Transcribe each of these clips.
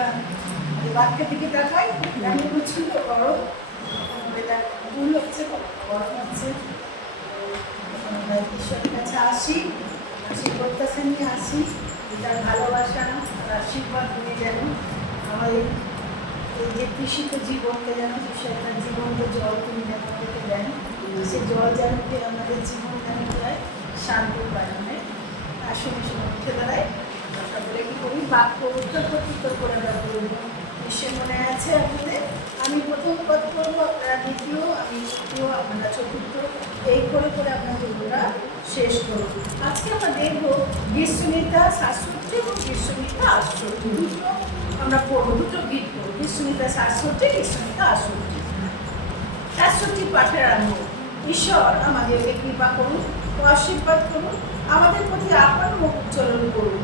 আমরা বাক্যের দিকে তাকাই, এমন ছিল গরম, এটা ভুল হচ্ছে, গরম হচ্ছে। আমরা ঈশ্বরের কাছে আসি, সেই প্রত্যাশা নিয়ে আসি, তার ভালোবাসা আর আশীর্বাদ নিয়ে যেন আমাদের এই যে কৃষিত জীবনকে যেন ঈশ্বর তার জীবনকে জল তিনি যেন আমাদেরকে দেন, সেই জল যেন আমাদের জীবন যেন দেয় শান্তি কারণে। আসলে উঠে দাঁড়ায় তারপরে কি করি, বাক্য উত্তর প্রত্যুত্তর করে আমরা বলবো। নিশ্চয় মনে আছে আপনাদের, আমি প্রথম পদ করবো, আপনারা দ্বিতীয়, আমি তৃতীয়, আপনারা চতুর্থ, এই করে করে আপনাদের ওরা শেষ করব। আজকে আমরা দেখবো গ্রীষ্মনিতা ৬৭ এবং গ্রীষ্মনিতা ৬৮, দুটো আমরা পড়বো, দুটো গীত পড়বো, গ্রীষ্মনিতা ৬৭, গ্রীষ্মনিতা ৬৮। ৬৭ পাঠের আরম্ভ। ঈশ্বর আমাদেরকে কৃপা করুন ও আশীর্বাদ করুন, আমাদের প্রতি আপন মুখ উজ্জ্বলন করুন।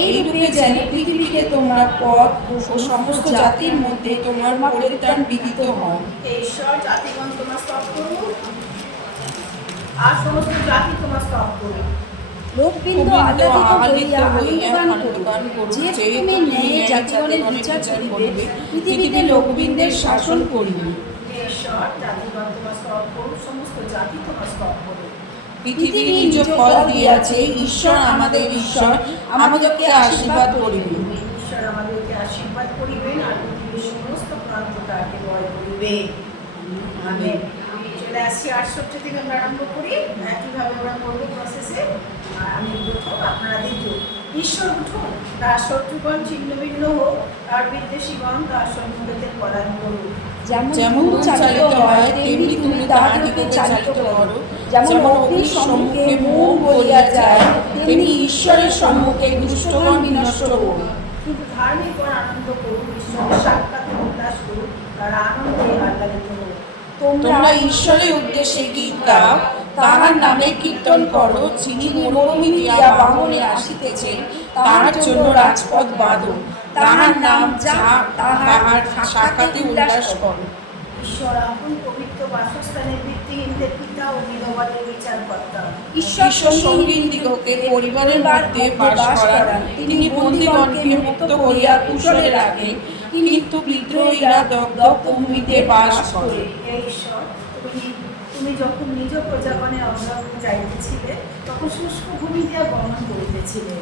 এই রূপে যেন পৃথিবীতে তোমরা পথ ও সমস্ত জাতির মধ্যে তোমার পরিত্রাণ বিদিত হয়। ঈশ্বর জাতিগণ তোমার স্তব করুন আর সমস্ত জাতি তোমার স্তব করুন। লোকবৃন্দ আহ্লাদিত হইয়া আনন্দগান করুন, যে তুমি ন্যায় জাতিগণের বিচার করিবে, পৃথিবীতে লোকবৃন্দের শাসন করিবে। ঈশ্বর জাতিগণ তোমার স্তব করুন, সমস্ত জাতি তোমার স্তব করুন। পৃথিবী নিজ ফল দিয়াছে, ঈশ্বর আমাদের ঈশ্বর আমাদেরকে আশীর্বাদ করিবেন। ঈশ্বর আমাদেরকে আশীর্বাদ করিবেন আর পৃথিবীর সমস্ত প্রান্ত তাকে ভয় করিবে। আমেন। চলে আসছি ৬৮ থেকে আমরা আরম্ভ করি, একইভাবে আমরা করবো প্রসেসে। আমি প্রথম, আপনারা দ্বিতীয়। ঈশ্বর উঠুন, তার শত্রুগণ ছিন্ন ভিন্ন হোক, আর বিদ্বেষীগণ তার সম্মুখে পলায়ন করুন। যেমন চালিত হয় তেমনি তুমি তাহাদিগকে চালিত করো, যেমন অগ্নির সম্মুখে মোম বলিয়া যায়, তেমনি ঈশ্বরের সম্মুখে দুষ্টগণ বিনষ্ট হোক। কিন্তু ধার্মিকগণ আনন্দ করুন, ঈশ্বরের সাক্ষাৎ উল্লাস করুন, তারা আনন্দে আহ্লাদিত হোক। তোমরা ঈশ্বরের উদ্দেশ্যে গীত গাও, তাহার নামে কীর্তন করো, যিনি মরুভূমি দিয়া বাহনে আসিতেছেন, তাহার জন্য রাজপথ বাঁধো, তাহার নাম যা তাহার শাখাতে উল্লাস করো। ঈশ্বর আপন পবিত্র বাসস্থানের ভিত্তিহীনদের পিতা ও বিধবাদের বিচারকর্তা। ঈশ্বর সঙ্গীনদিগকে পরিবারের মধ্যে বাস করান, তিনি বন্দীগণকে মুক্ত করিয়া কুশলে রাখেন, কিন্তু বিদ্রোহীরা দগ্ধ ভূমিতে বাস করে। হে ঈশ্বর, তুমি যখন নিজ প্রজাগণের অগ্রগতি যাইতেছিলে, তখন শুষ্ক ভূমি দিয়া গমন করিতেছিলে।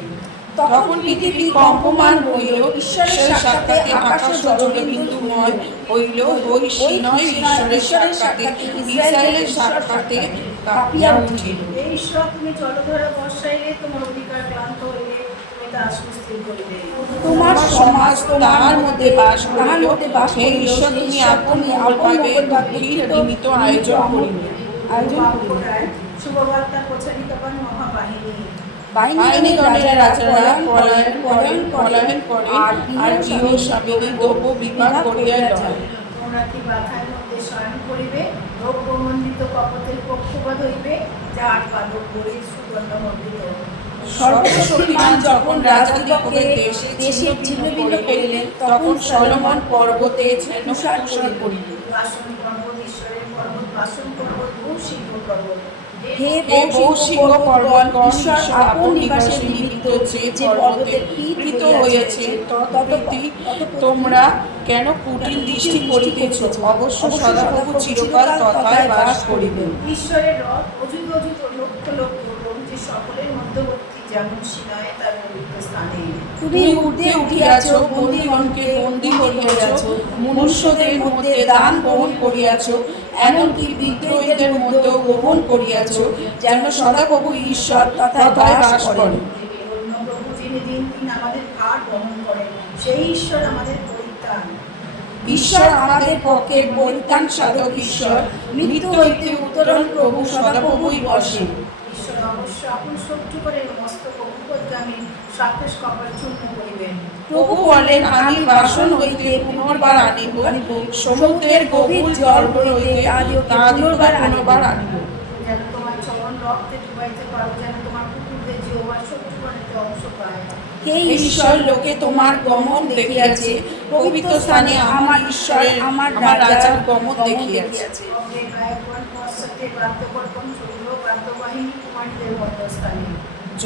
তখন পৃথিবী কম্পমান হইল, ঈশ্বরের সাক্ষাতে আকাশ জলবিন্দুময় হইল, ওই সিনয় ঈশ্বরের সাক্ষাতে ইসরায়েলের সাক্ষাতে কাঁপিয়া উঠিল। হে ঈশ্বর, তুমি জলধারা বর্ষাইলে, তোমার অধিকার ক্লান্ত হইলে তুমি তা সুস্থির করিবে। তোমার সমাজ তাহার মধ্যে বাস করিল, হে ঈশ্বর, তুমি আপন মঙ্গলভাবে দুঃখীর নিমিত্ত আয়োজন করিলে। শুভবার্তা প্রচারিতগণ মহাবাহিনী, বাহিনীগণের রাজারা পলায়ন করেন, আর গৃহ স্বামীদের দ্রব্য বিভাগ করিয়া লয়। তোমরা কি বাধার মধ্যে শয়ন করিবে, রোগ প্রমণ্ডিত কপটের পক্ষপাত হইবে, যাহার পাদক গরিব সুগন্ধমণ্ডিত। সর্বশক্তিমান যখন রাজাদিগকে দেশে ছিন্নভিন্ন করিলেন, তখন সলোমন পর্বতে তুষার করিলেন। বাসন পর্বত, ঈশ্বরের পর্বত, বাসন পর্বত, বহুসিংহ পর্বত। হে বহুসিংহ পর্বত, ঈশ্বর আপন নিবাসের নিমিত্ত যে পর্বতের পীড়িত হইয়াছে, তদপি তোমরা কেন কুটিল দৃষ্টি করিতেছ? অবশ্য সদাপ্রভু চিরকাল তথায় বাস করিবেন। ঈশ্বরের রথ অযুত অযুত লক্ষ লক্ষ লোক, যে সকলের মধ্যবর্তী, যেমন সিনয়ে তার পবিত্র স্থানে। তুমি ঊর্ধ্বে উঠিয়াছ, বন্দীগণকে বন্দী করিয়াছ, মনুষ্যদের মধ্যে দান গ্রহণ করিয়াছ, এমনকি বিদ্রোহীদের মধ্যেও গ্রহণ করিয়াছ, যেন সদাপ্রভু ঈশ্বর তথায় বাস করেন। প্রভু যিনি দিন দিন আমাদের ভার বহন করেন, সেই ঈশ্বর আমাদের পরিত্রাণ। ঈশ্বর আমাদের পক্ষে পরিত্রাণ সাধক ঈশ্বর, মৃত্যু হইতে উত্তরণ প্রভু সদাপ্রভুই বসেন। ঈশ্বর অবশ্য আপন শত্রু করে মস্তক উপদ্গামী সাক্ষেস কপাল চূর্ণ করিবেন। প্রভু বলেন, আমি বাসন হইতে পুনর্বার আনিব, সমুদ্রের গভীর জল হইতে পুনর্বার আনিব। যেন তোমার চরণ রক্তে ডুবাইতে পারো, যেন তোমার কুকুরদের জিহ্বার শত্রুগণেতে অংশ পায়। হে ঈশ্বর, লোকে তোমার গমন দেখিয়াছে, পবিত্র স্থানে আমার ঈশ্বরের আমার রাজার গমন দেখিয়াছে। অগ্রে গায়কগণ, পশ্চাতে বাদ্যকর্পণ চলিল, বাদ্যবাহিনী কুমারীদের বদ্ধস্থানে।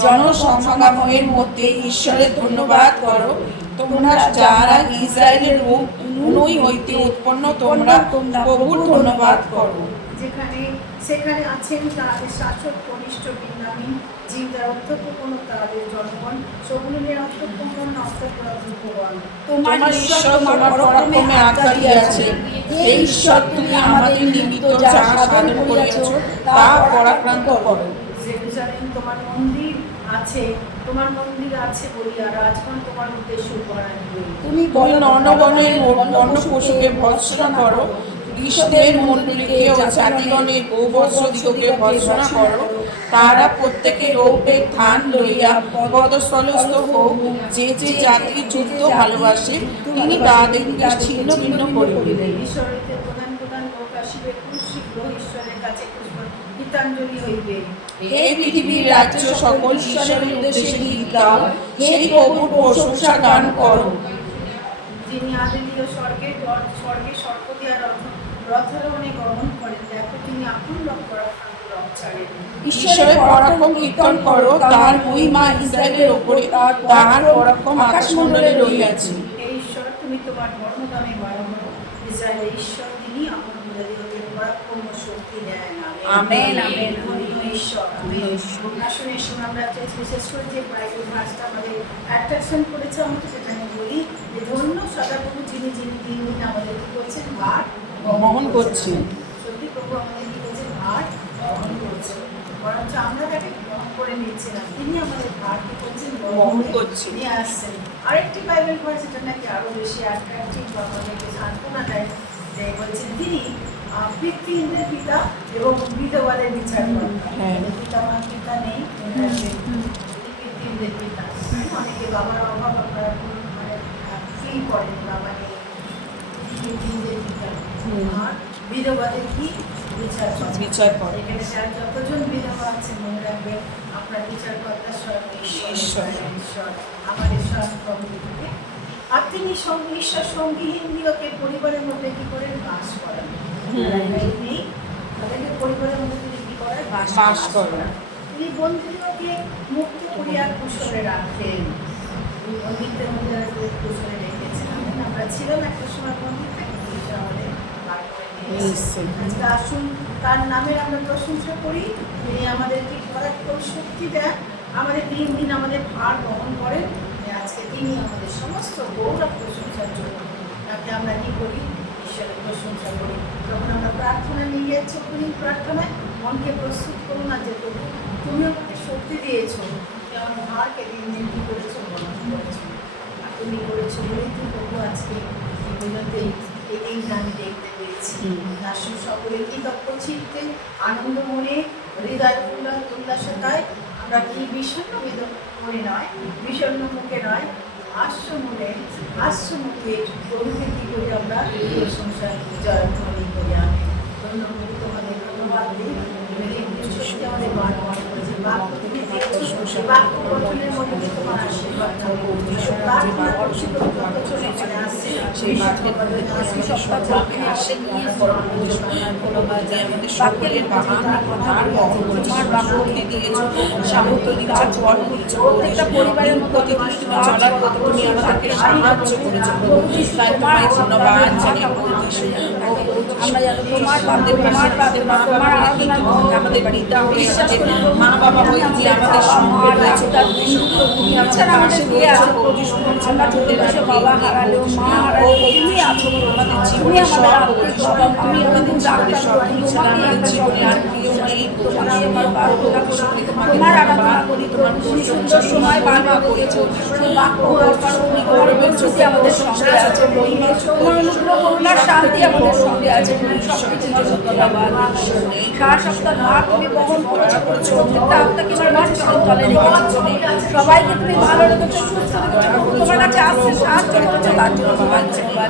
জনসমাগমের মধ্যে ঈশ্বরের ধন্যবাদ করো, তোমরা যারা ইসরায়েলের রূপ উনুই হইতে উৎপন্ন তোমরা প্রভুর ধন্যবাদ করো। সেখানে আছেন তাদের শাসক কনিষ্ঠ বিন্যামিন, জিহুদার অর্থপূর্ণ তাদের জনগণ, সবুলের অর্থপূর্ণ অর্থপূর্ণ। তোমার ঈশ্বর তোমার পরাক্রমে আজ্ঞা আছে, হে ঈশ্বর তুমি আমাদের নিমিত্ত যা সাধন করিয়াছ তা পরাক্রান্ত করো। জেরুজালেম তোমার মন্দির আছে বলিয়া রাজগণ তোমার উদ্দেশ্য উপহার দিবে। তুমি নরগণের অন্য পশুকে ভর্ৎসনা করো, কৃষ্ণের মণ্ডলীকে ও জাতিগণের গোবৎসদিগকে ভর্ৎসনা করো। তারা প্রত্যেকে রৌপ্যের থান লইয়া পদস্থলস্থ হোক। যে যে জাতি যুদ্ধ ভালোবাসে তিনি তাদেরকে ছিন্ন ভিন্ন করিবেন। ঈশ্বরের প্রধান প্রধান লোক আসিবে, শীঘ্র ঈশ্বরের কাছে গীতাঞ্জলি হইবে। হে পৃথিবীর রাজ্য সকল ঈশ্বরের উদ্দেশ্যে গীত গাও, সেই প্রভুর প্রশংসা গান করো। যিনি আদিনীয় স্বর্গে স্বর্গ দিয়া রথারোহণে গমন করেন, দেখো তিনি আপন রথ ছাড়েন। ঈশ্বরের পরাক্রম কীর্তন করো, তার মহিমা ইসরায়েলের উপরে, তার পরাক্রম আকাশমণ্ডলে রহিয়াছে। হে ঈশ্বর, তুমি তোমার ধর্মদানে ভয়ঙ্কর, ইসরায়েলের ঈশ্বর তিনি আপন বিরোধীদের পরাক্রম ও শক্তি দেন। Amen amen. ঈশ্বর আসুন আমরা বিশেষ করে যে বাইবেল ভাষটা আমাদের অ্যাট্রাকশন করেছে, আমাকে সেটা আমি বলি যে ধন্য সদাপ্রভু যিনি যিনি দিন দিন আমাদের কি করছেন, ভার বহন করছেন। সত্যি প্রভু আমাদের কি করছেন, ভার বহন করছেন, বরঞ্চ আমরা তাকে বহন করে নিচ্ছিলাম, তিনি আমাদের ভার কি করছেন, বহন করছেন, নিয়ে আসছেন। আরেকটি বাইবেল ভার্স এটা নাকি আরো বেশি অ্যাট্রাকটিভ বা আমাদেরকে সান্ত্বনা দেয়, যে বলছেন তিনি পিতৃহীনদের পিতা এবং বিধবাদের বিচার করেন। পিতা মা পিতা নেই, পিতৃহীনদের পিতা। অনেকে বাবার অভাব আপনারা মানে ফিল করেন, বাবা নেই, পিতৃহীনদের পিতা। আর বিধবাদের কি বিচার করে। এখানে যতজন বিধবা আছে মনে রাখবেন, আপনার বিচারকর্তা স্বয়ং ঈশ্বর, আমাদের স্বয়ং প্রভু। আর তিনি ঈশ্বর সঙ্গীহীন দিগকে পরিবারের মধ্যে কি করেন, বাস করেন। নেই তাদেরকে পরিবারের মধ্যে তিনি কি করেন, বাস করেন। তিনি বন্ধুদিগকে মুক্ত করিয়া কুশলে রাখেন, বন্ধুত্বের মধ্যে কুশলে রেখেছেন। আমরা ছিলাম একটা সময় বন্ধুত্বে, আমাদের বার করে নিয়েছেন। আজকে আসুন তার নামের আমরা প্রশংসা করি, তিনি আমাদেরকে পরাক্রম শক্তি দেন, আমাদের দিন দিন আমাদের ভার বহন করেন। আজকে তিনি আমাদের সমস্ত গৌরব প্রশংসার জন্য তাকে আমরা কি করি, ঈশ্বরের প্রশংসা করি। যখন আমরা প্রার্থনা নিয়ে যাচ্ছি, প্রার্থনায় মনকে প্রস্তুত করুন না, যে প্রভু তুমি আমাকে শক্তি দিয়েছো, আমার ভারকে দিন দিন কী করেছো, বহন করেছো, আর তুমি করেছো বলেই তুমি প্রভু আজকে এই পর্যন্ত এই আমি দেখতে পেয়েছি। আসুন সকলে কৃতজ্ঞ চিত্তে আনন্দ মনে হৃদয় উল্লাসতায় আমরা কি বিষণ্ণ মনে নয়, বিষণ্ণ মুখে নয়, হাস্য মুখে প্রভুকে কী করি, আমরা প্রশংসা জয়ধ্বনি করি। আমি ধন্যবাদ, তোমাদের ধন্যবাদ দিই। সত্যি আমাদের বার মনে করেছে বাক্য থেকে বাক্য গঠনের মধ্যে তোমার আশীর্বাদ সেই সকলের প্রত্যেকটা পরিবারের মধ্যে চলার পথে তুমি আমাদেরকে সাহায্য করেছো। তাই তোমায় ধন্যবাদ জানাই। আমরা যেন তোমার আমাদের পিতা হয়ে মা বাবা হয়ে যে আমাদের সঙ্গে রয়েছে, তার তুমি আমাদের বাবা হারালেও মা হারালেও তুমি আছো, আমাদের জীবনে সব তুমি আমাদের জীবনে সব, তুমি ছাড়া আমাদের জীবনে আর কেউ নেই। তোমার আরাধনা করি, তোমার সুন্দর সময় বারবার করেছো, গৌরবের চোখে আমাদের সঙ্গে আছে, তোমার অনুগ্রহ করুণার শান্তি আমাদের সঙ্গে আছে। সবকিছুর জন্য ধন্যবাদ। সারা সপ্তাহ ভার তুমি বহন করেছো, প্রত্যেকটা আত্মাকে তোমার তলে রেখেছো, সবাইকে তুমি ভালো রেখেছো, সুস্থ রেখেছো, তোমার কাছে আসছে সাহায্য করেছো, তার জন্য তোমার ধন্যবাদ।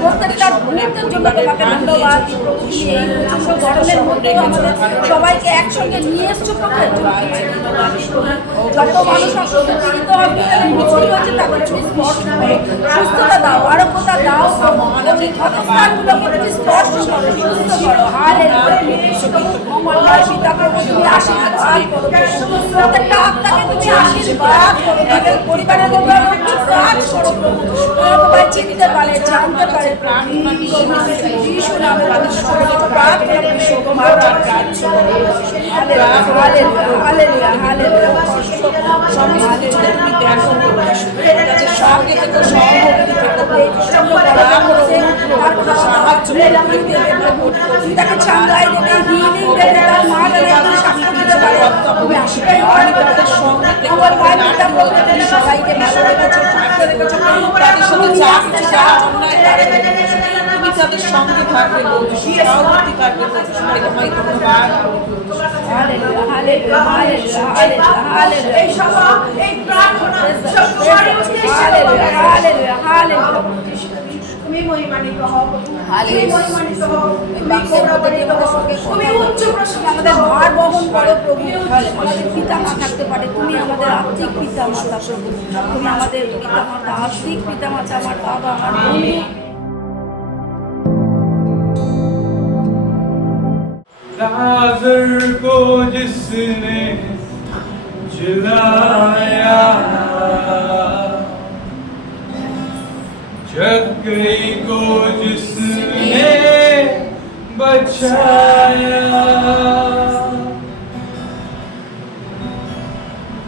প্রত্যেকটা মুহূর্তের জন্য তোমাকে ধন্যবাদ। এই প্রচন্ড গরমের মধ্যে আমাদের সবাইকে একসঙ্গে নিয়ে এসছো, যত মানুষ অসুস্থিত হচ্ছে তাদের তুমি স্পর্শ করো, সুস্থতা দাও, আরোগ্যতা দাও, ক্ষতস্থানগুলোকে তুমি স্পর্শ করো, সুস্থ করো। মঙ্গলবার পিতা প্রভু তুমি আশীর্বাদ করো, প্রত্যেকটা আত্মাকে তুমি আশীর্বাদ করো, তাদের পরিবারের মধ্যে কাজ করো। চিনতে পারে, জানতে পারে। যিশু নামে তাদের সকলের প্রার্থনা হালেলুয়া, হালেলুয়া, সমস্ত কিছু তুমি দেখো তাদের সঙ্গে থেকে সহমতি তাকে চাঙ্গাই দেবে, হিলিং দেবে, তার মা দেবে, তার সাক্ষ্য দিতে পারে। তুমি আসলে আমার মায়ের পিতা বলতে তুমি সবাইকে ভালো রেখেছো, সুস্থ রেখেছো, তাদের সাথে যা কিছু যারা অন্যায় করে তুমি তাদের সঙ্গে থাকবে সহমতি থাকবে তোমায় ধন্যবাদ। Hallelujah, hallelujah, hallelujah, hallelujah, hallelujah. এই সভা, এই প্রার্থনা সব সবার উদ্দেশ্যে হালেলুয়া, হালেলুয়া, হালেলুয়া। তুমি মহিমান্বিত হও, তুমি মহিমান্বিত হও, তুমি গৌরবান্বিত হও, তুমি উচ্চ প্রশংসিত হও। আমাদের ভার বহন করো প্রভু, আমাদের পিতা মা থাকতে পারে, তুমি আমাদের আত্মিক পিতা মাতা প্রভু, তুমি আমাদের পিতা মাতা, আত্মিক পিতা মাতা, আমার বাবা, আমার বন্ধু। लाजर को जिसने जिलाया, जक्कई को जिसने बचाया,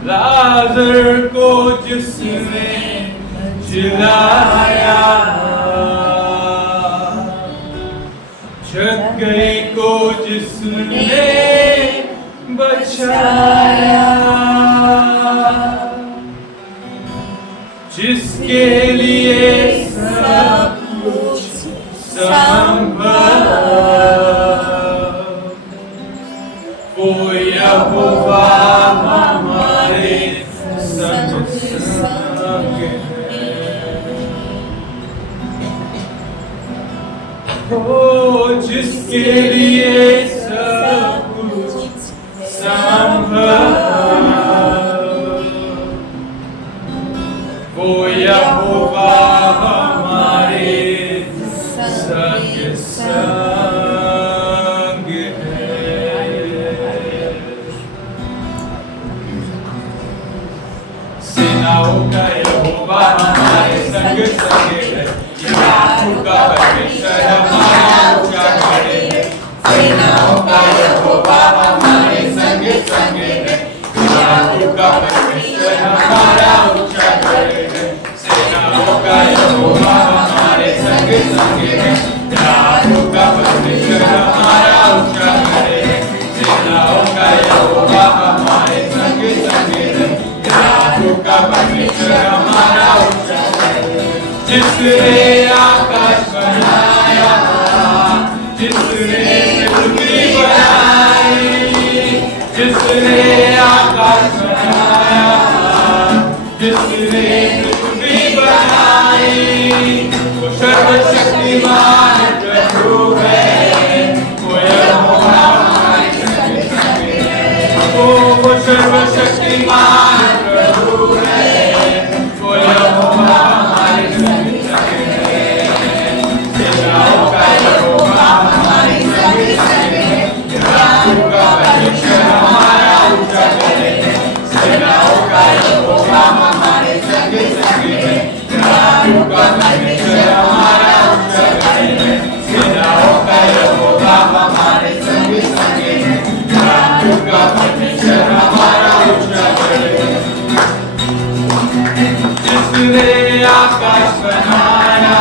लाजर को जिसने जिलाया, जक्कई को जिसने बचाया, जिसके लिए सब कुछ संभव, वो यहोवा हमारे संग है। हो जिसके लिए सब कुछ संभव, वो यहोवा हमारे संग है। सेनाओं का यहोवा हमारे संग है, याकूब का परमेश्वर हमारा ऊंचा खड़े है। सेनाओं का यहोवा हमारे संग है, याकूब का परमेश्वर हमारा ऊंचा खड़े है। सेनाओं का यहोवा हमारे संग है, याकूब का परमेश्वर हमारा ऊंचा खड़े है। सेनाओं का यहोवा हमारे संग है, याकूब का परमेश्वर हमारा ऊंचा खड़े है। जिसने आकाश बनाया, जिसने पृथ्वी बनाई, जिसने आकाश बनाया, जिसने पृथ्वी बनाई, वो सर्वशक्तिमान प्रभु है, वो यहोवा हमारे संग है। वो सर्वशक्तिमान प्रभु है, वो यहोवा हमारे संग है। सेनाओं का यहोवा हमारे संग है, याकूब का परमेश्वर हमारा ऊंचा खड़े है। सेनाओं का यहोवा हमारे संग है, याकूब का परमेश्वर हमारा ऊंचा खड़े है। सेनाओं का यहोवा हमारे संग है, याकूब का परमेश्वर हमारा ऊंचा खड़े है। जिसने आकाश बनाया,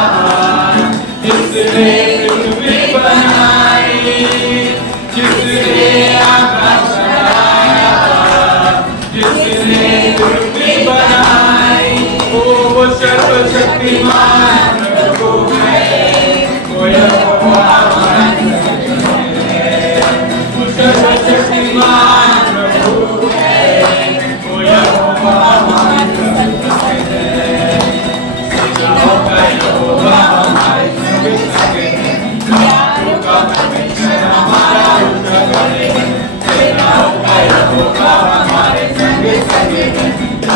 जिसने पृथ्वी बनाई, जिसने आकाश बनाया, जिसने पृथ्वी बनाई, वो सर्वशक्तिमान प्रभु है, वो यहोवा हमारे संग है। वो सर्वशक्तिमान प्रभु है, वो यहोवा हमारे संग है। सेनाओं का यहोवा हमारे संग है, याकूब का परमेश्वर हमारा ऊंचा खड़े है। सेनाओं का यहोवा हमारे संग है,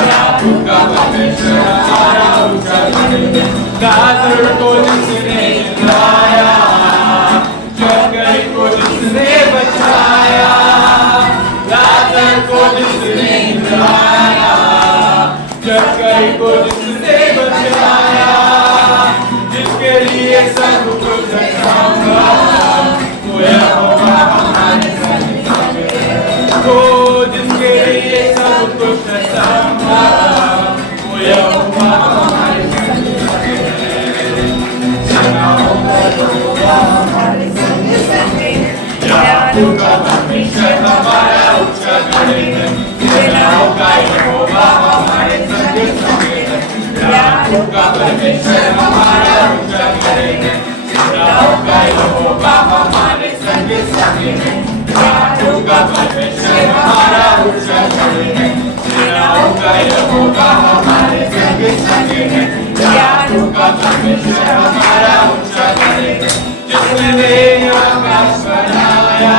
याकूब का परमेश्वर हमारा ऊंचा खड़े है। लाजर को जिसने जिलाया, जक्कई को जिसने बचाया, लाजर को जिसने जिलाया, जक्कई को जिसने बचाया, होगा यहोवा हमारे संग संग है, सेनाओं का परमेश्वर हमारा ऊंचा गढ़ है। सेनाओं का यहोवा हमारे संग संग है, सेनाओं का परमेश्वर हमारा ऊंचा गढ़ है। जिसने आकाश बनाया,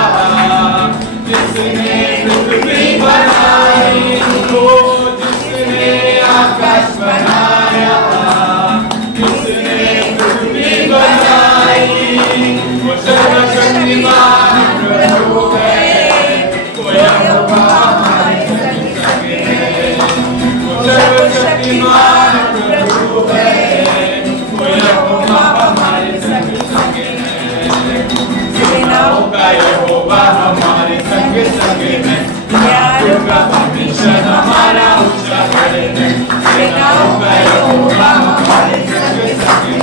जिसने पृथ्वी बनाई, वो जिसने आकाश बनाया, जिसने पृथ्वी बनाई, वो सर्वशक्तिमान प्रभु है, वो यहोवा हमारे संग संग है, वो सर्वशक्तिमान प्रभु है, वो यहोवा हमारे संग संग है। सेनाओं का यहोवा हमारे संग संग है, सेनाओं का परमेश्वर हमारा ऊंचा गढ़ है। सेनाओं का यहोवा हमारे संग संग है,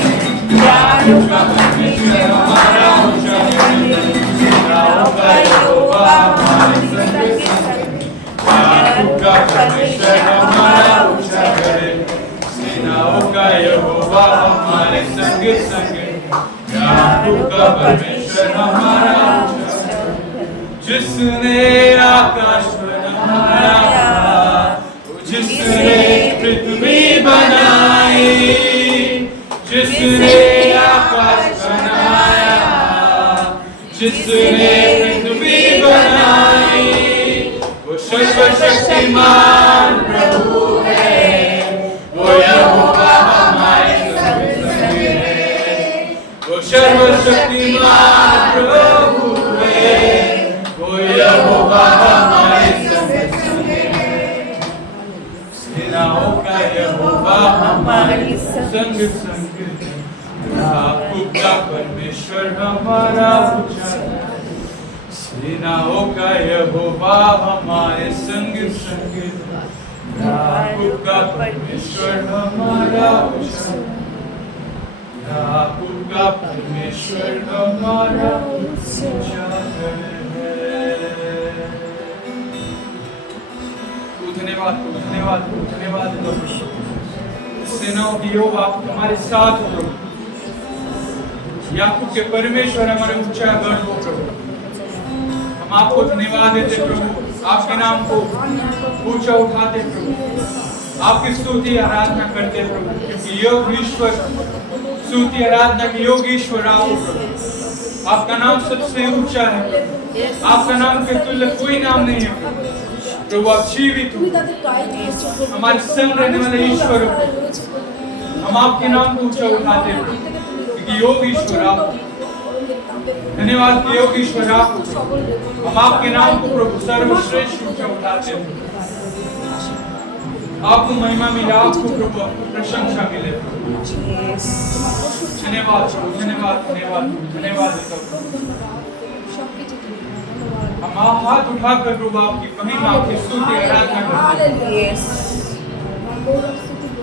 सेनाओं का परमेश्वर हमारा ऊंचा गढ़ है। सेनाओं का यहोवा हमारे संग संग है, सेनाओं का परमेश्वर हमारा ऊंचा गढ़ है। सेनाओं का यहोवा हमारे संग संग है, याकूब का परमेश्वर हमारा ऊंचा गढ़ है। जिसने आकाश बनाया, जिसने पृथ्वी बनाई, जिसने आकाश बनाया, जिसने पृथ्वी बनाई, वो सर्वशक्तिमान प्रभु है, वो यहोवा हमारे संग संग है, वो सर्वशक्तिमान प्रभु है, वो यहोवा हमारे संग संग है। सेनाओं का यहोवा हमारे संग संग है, याकूब का परमेश्वर हमारा ऊंचा है। सेनाओं का यहोवा हमारे संग संग है, याकूब का परमेश्वर हमारा ऊंचा है। याकूब का परमेश्वर हमारा ऊंचा है। धन्यवाद धन्यवाद धन्यवाद प्रभु। सेनाओं की योग आप हमारे साथ हो प्रभु। याकूब के परमेश्वर हमारे ऊंचा गढ़ हो प्रभु। हम आपको धन्यवाद देते प्रभु, आपके नाम को ऊंचा उठाते प्रभु, आपकी स्तुति आराधना करते प्रभु, क्योंकि योग ईश्वर स्तुति आराधना के योग ईश्वर आप हो प्रभु। आपका नाम सबसे ऊंचा है प्रभु, आपका नाम के तुल्य कोई नाम नहीं है प्रभु। प्रभु आप जीवित हो, हमारे संग रहने वाले ईश्वर हो। हम आपके नाम को ऊंचा उठाते हैं क्योंकि योग ईश्वर आप हो। धन्यवाद कि योग ईश्वर आप हो। हम आपके नाम को प्रभु सर्वश्रेष्ठ ऊंचा उठाते हैं। आपको महिमा मिले, आपको प्रभु प्रशंसा मिले। धन्यवाद प्रभु, धन्यवाद धन्यवाद धन्यवाद हम हाथ उठाकर प्रभु आपकी महिमा की स्तुति आराधना करते हैं,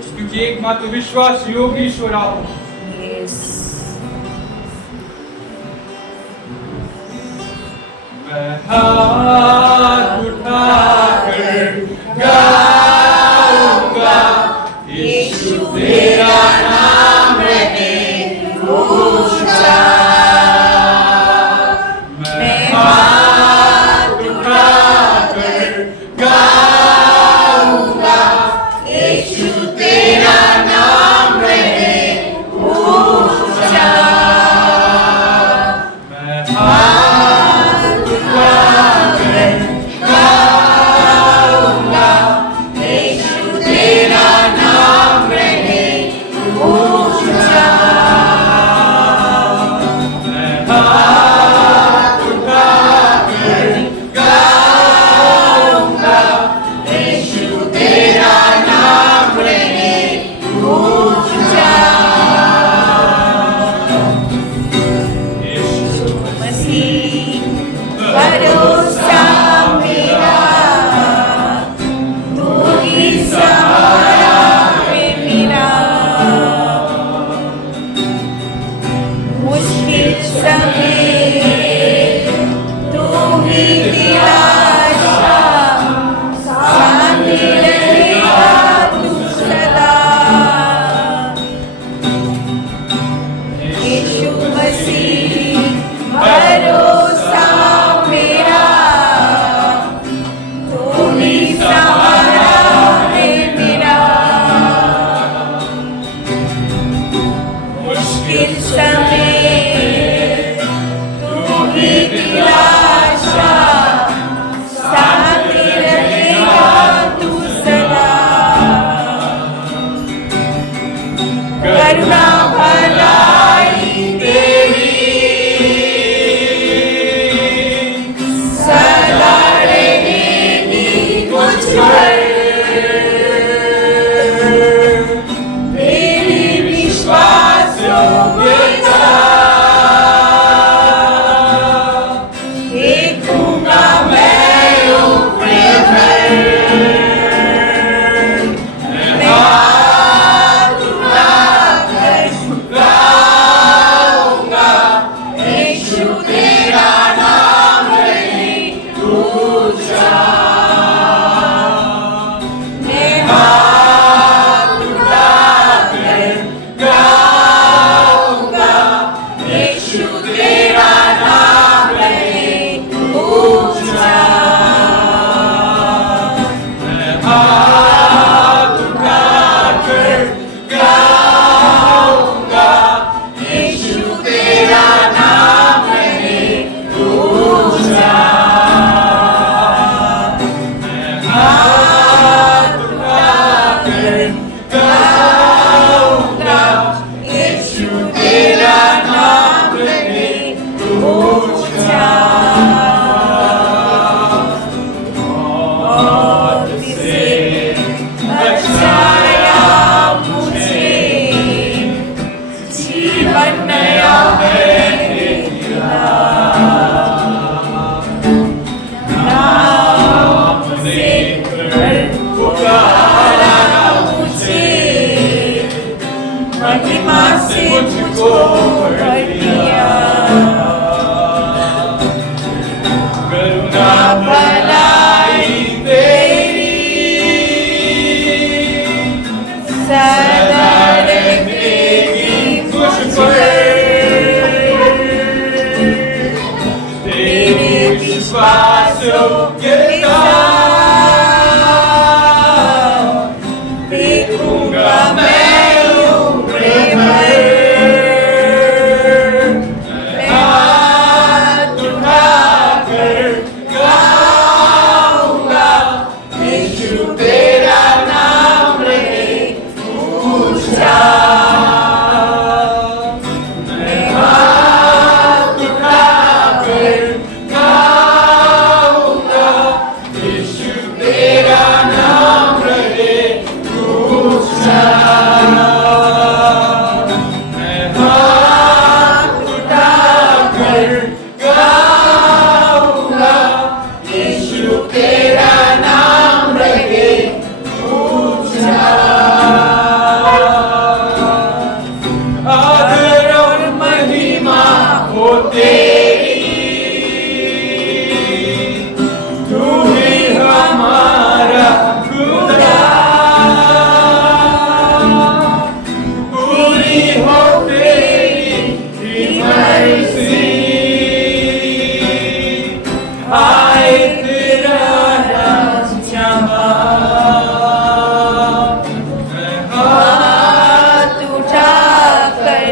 क्योंकि एकमात्र विश्वास योग ईश्वर आप हो। मैं हाथ उठाकर गाऊंगा, यीशु तेरा नाम रहे ऊंचा। मुश्किल समय तू ही दिलासा, साथ रहेगा तू सदा। करुणा भलाई तेरी सदा रहेगी मुझ पर, तेरी विश्वास योग्यता देखूंगा मैं ऊपरे भर। मैं हाथ उठाकर गाऊंगा, यीशु तेरा नाम रहे ऊंचा। मैं हाथ उठाकर गाऊंगा, यीशु तेरा नाम रहे ऊंचा। मैं हाथ उठाकर गाऊंगा, यीशु तेरा नाम रहे ऊंचा। मैं हाथ उठाकर गाऊंगा, यीशु तेरा नाम रहे ऊंचा। मौत से बचाया मुझे, जीवन नया है तेरा। नाम लेकर पुकारा मुझे, महिमा से मुझको भर दिया। करुणा भलाई तेरी सदा रहेगी मुझ पर, तेरे विश्वास योग्यता देखूंगा मैं ऊपरे भर। मैं हाथ उठाकर गाऊंगा, यीशु तेरा नाम रहे ऊंचा। मैं हाथ उठाकर गाऊंगा, यीशु तेरा नाम रहे ऊंचा। मैं हाथ उठाकर गाऊंगा, यीशु तेरा नाम रहे ऊंचा। आदर और महिमा हो तेरी, तू ही हमारा खुदा। पूरी हो तेरी मर्जी, आए तेरा राज जहाँ। मैं हाथ उठाकर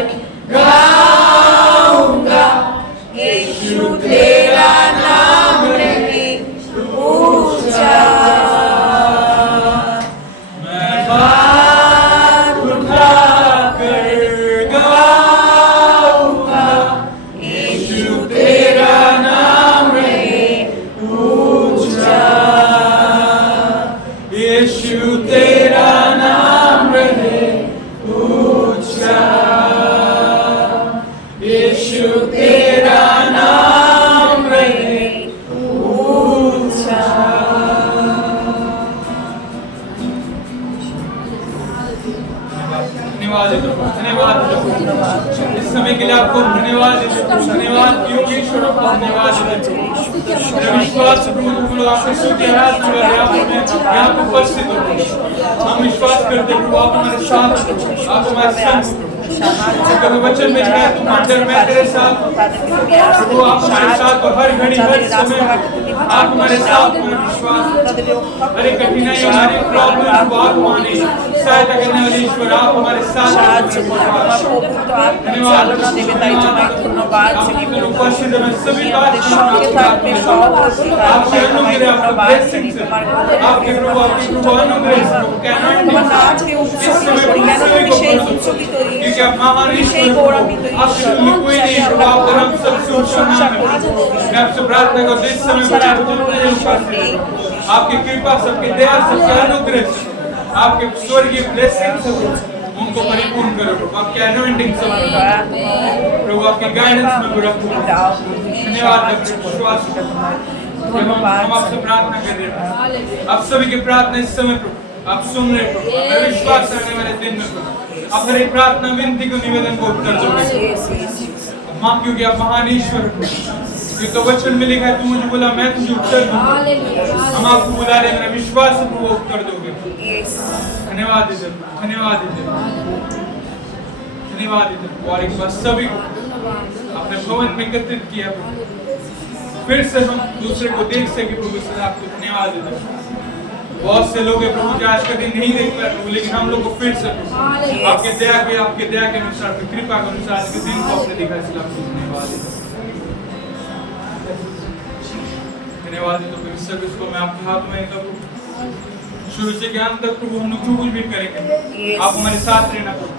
गाऊंगा, यीशु तेरा नाम रहे ऊंचा। मैं हाथ उठाकर गाऊंगा, यीशु तेरा नाम रहे ऊंचा। यीशु तेरा नाम रहे ऊंचा। यीशु तेरा नाम रहे ऊंचा। धन्यवाद है प्रभु, धन्यवाद है प्रभु। इस समय के लिए आपको धन्यवाद है प्रभु, धन्यवाद योगेश्वर को धन्यवाद है प्रभु। मेरे विश्वास से प्रभु तुम लोग आपके स्तुति आराधना कर रहे हैं, आप हमें यहाँ उपस्थित हो। हम विश्वास करते हैं प्रभु आप हमारे साथ, आप हमारे संग क्योंकि वचन में लिखा है तुम अंदर मैं तेरे साथ, तो आप हमारे साथ और हर घड़ी हर समय आप हमारे साथ में विश्वास, हर एक कठिनाई हमारे प्रॉब्लम को आप माने सहायता करने वाले ईश्वर आप हमारे साथ धन्यवाद आपके उपस्थित में सभी बात आपके अनुग्रह आपके प्रभु आपकी कृपा अनुग्रह इस समय क्योंकि आप महान ईश्वर आपसे कोई नहीं आप धर्म सब सोचना मैं आपसे प्रार्थना करता हूं इस समय आपकी कृपा सबकी दया सबके अनुग्रह आपके स्वर्गीय ब्लेसिंग्स उनको परिपूर्ण करो प्रभु आपके एनॉइंटिंग सब प्रभु आपके गाइडेंस में रखो धन्यवाद विश्वास हम आपसे प्रार्थना कर रहे हैं आप सभी की प्रार्थना इस समय प्रभु आप सुन रहे प्रभु मैं विश्वास करने वाले दिन में प्रभु आप हर एक प्रार्थना विनती को निवेदन को उत्तर दोगे मां क्योंकि आप महान ईश्वर ये तो वचन में लिखा है तू मुझे बोला मैं तुझे उत्तर दूंगा हम आपको बुला रहे मेरा विश्वास है वो उत्तर दोगे धन्यवाद धन्यवाद धन्यवाद और एक बार सभी को अपने भवन में एकत्रित किया फिर से हम दूसरे को देख सके प्रभु से आपको धन्यवाद देते बहुत से लोग हैं प्रभु आज का दिन नहीं देख पाए प्रभु लेकिन हम लोग को फिर से आपके दया के अनुसार कृपा के अनुसार आज के दिन को आपने देखा इसलिए आपको धन्यवाद देते धन्यवाद तो फिर सर्विस को मैं आपके हाथ में करूं शुरू से ज्ञान तक प्रभु हम लोग जो कुछ भी करेंगे आप हमारे साथ रहना प्रभु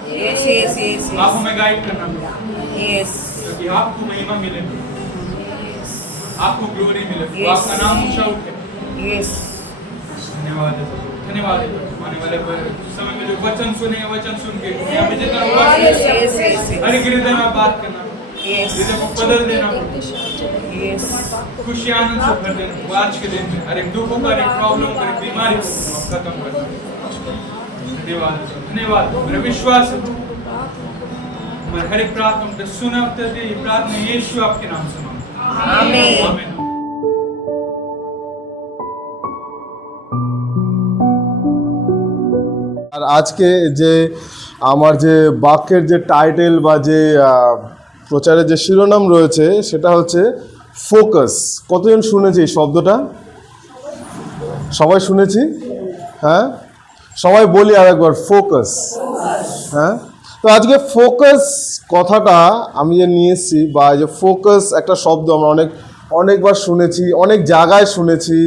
आप हमें गाइड करना प्रभु क्योंकि आपको महिमा मिले आपको ग्लोरी मिले आपका नाम ऊंचा उठे धन्यवाद आने वाले समय में जो वचन सुनेंगे वचन सुन के यहाँ पे जितना हुआ हर एक हृदय में बात करना हृदय को बदल देना खुशी आनंद से भर देना आज के दिन में हर एक दुखों का हर एक प्रॉब्लम का हर एक बीमारी को खत्म करना धन्यवाद मेरा विश्वास है मैं हर एक प्रार्थना पे सुना उत्तर दे ये प्रार्थना यीशु आपके नाम से मांगता हूं आमीन আর আজকে যে আমার যে বাক্যের যে টাইটেল বা যে প্রচারের যে শিরোনাম রয়েছে সেটা হচ্ছে ফোকাস। কতজন শুনেছি এই শব্দটা? সবাই শুনেছি? হ্যাঁ, সবাই বলি আর একবার ফোকাস। হ্যাঁ, তো আজকে ফোকাস কথাটা আমি যে নিয়ে এসেছি বা যে ফোকাস একটা শব্দ আমরা অনেকবার শুনেছি, অনেক জায়গায় শুনেছি,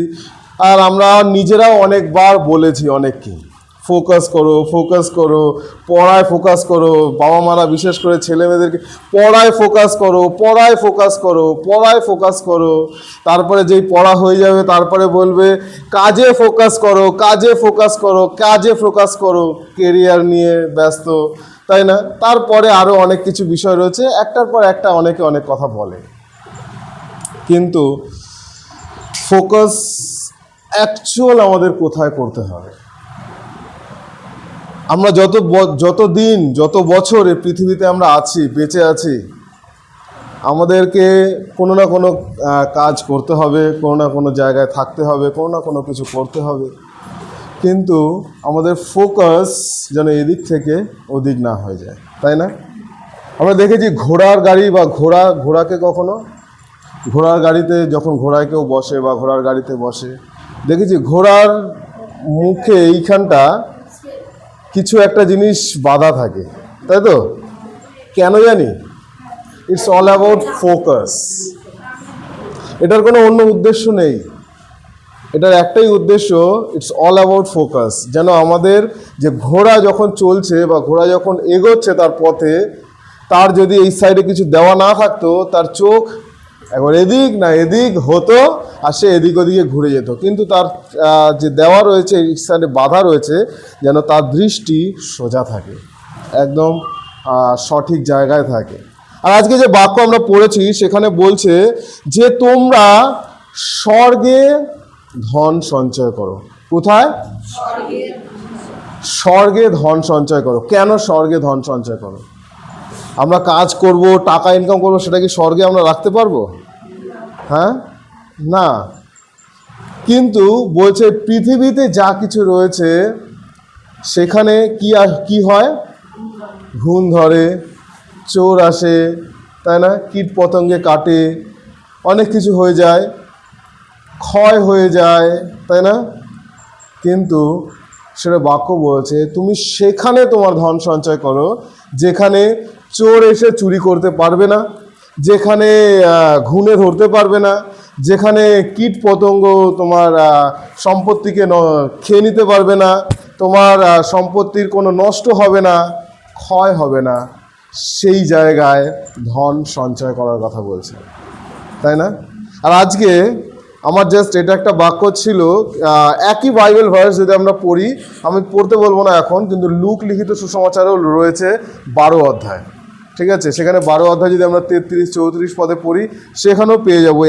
আর আমরা নিজেরাও অনেকবার বলেছি অনেককে ফোকাস করো, ফোকাস করো, পড়ায় ফোকাস করো। বাবা মারা বিশেষ করে ছেলে মেয়েদেরকে পড়ায় ফোকাস করো, পড়ায় ফোকাস করো, পড়ায় ফোকাস করো। তারপরে যেই পড়া হয়ে যাবে তারপরে বলবে কাজে ফোকাস করো, কাজে ফোকাস করো, কাজে ফোকাস করো, কেরিয়ার নিয়ে ব্যস্ত, তাই না? তারপরে আরও অনেক কিছু বিষয় রয়েছে, একটার পর একটা অনেকে অনেক কথা বলে। কিন্তু ফোকাস অ্যাকচুয়াল আমাদের কোথায় করতে হবে? আমরা যতদিন যত বছর এই পৃথিবীতে আমরা আছি, বেঁচে আছি, আমাদেরকে কোনো না কোনো কাজ করতে হবে, কোনো না কোনো জায়গায় থাকতে হবে, কোনো না কোনো কিছু করতে হবে। কিন্তু আমাদের ফোকাস যেন এদিক থেকে ওদিক না হয়ে যায়, তাই না? আমরা দেখেছি ঘোড়ার গাড়ি বা ঘোড়াকে কখনো ঘোড়ার গাড়িতে যখন ঘোড়ায় কেউ বসে বা ঘোড়ার গাড়িতে বসে, দেখেছি ঘোড়ার মুখে এইখানটা কিছু একটা জিনিস বাঁধা থাকে, তাই তো? কেন জানি? It's all about focus. এটার কোনো অন্য উদ্দেশ্য নেই, এটার একটাই উদ্দেশ্য, ইটস অল অ্যাবাউট ফোকাস। যেন আমাদের যে ঘোড়া যখন চলছে বা ঘোড়া যখন এগোচ্ছে তার পথে, তার যদি এই সাইডে কিছু দেওয়া না থাকতো, তার চোখ একবার এদিক না এদিক হতো আর সে এদিক ওদিকে ঘুরে যেত। কিন্তু তার যে দেওয়া রয়েছে, এই সাইডে বাধা রয়েছে, যেন তার দৃষ্টি সোজা থাকে, একদম সঠিক জায়গায় থাকে। আর আজকে যে বাক্য আমরা পড়েছি সেখানে বলছে যে তোমরা স্বর্গে ধন সঞ্চয় করো। কোথায়? স্বর্গে ধন সঞ্চয় করো। কেন স্বর্গে ধন সঞ্চয় করো? আমরা কাজ করব, টাকা ইনকাম করবো, সেটা কি স্বর্গে আমরা রাখতে পারবো? হ্যাঁ, না। কিন্তু বলছে পৃথিবীতে যা কিছু রয়েছে সেখানে কি হয়? ঘুণ ধরে, চোর আসে, তাই না, কীট পতঙ্গে কাটে, অনেক কিছু হয়ে যায়, ক্ষয় হয়ে যায়, তাই না? কিন্তু সেটা বাক্য বলছে তুমি সেখানে তোমার ধন সঞ্চয় করো যেখানে চোর এসে চুরি করতে পারবে না, যেখানে ঘুণে ধরতে পারবে না, যেখানে কীট পতঙ্গ তোমার সম্পত্তিকে খেয়ে নিতে পারবে না, তোমার সম্পত্তির কোনো নষ্ট হবে না, ক্ষয় হবে না, সেই জায়গায় ধন সঞ্চয় করার কথা বলছে, তাই না? আর আজকে আমার জাস্ট এটা একটা বাক্য ছিল, একই বাইবেল ভার্স যদি আমরা পড়ি, আমি পড়তে বলবো না এখন, কিন্তু লুক লিখিত সুসমাচারেও রয়েছে 12 অধ্যায়, ঠিক আছে? সেখানে 12 অধ্যায় যদি আমরা 33-34 পদে পড়ি, সেখানেও পেয়ে যাবো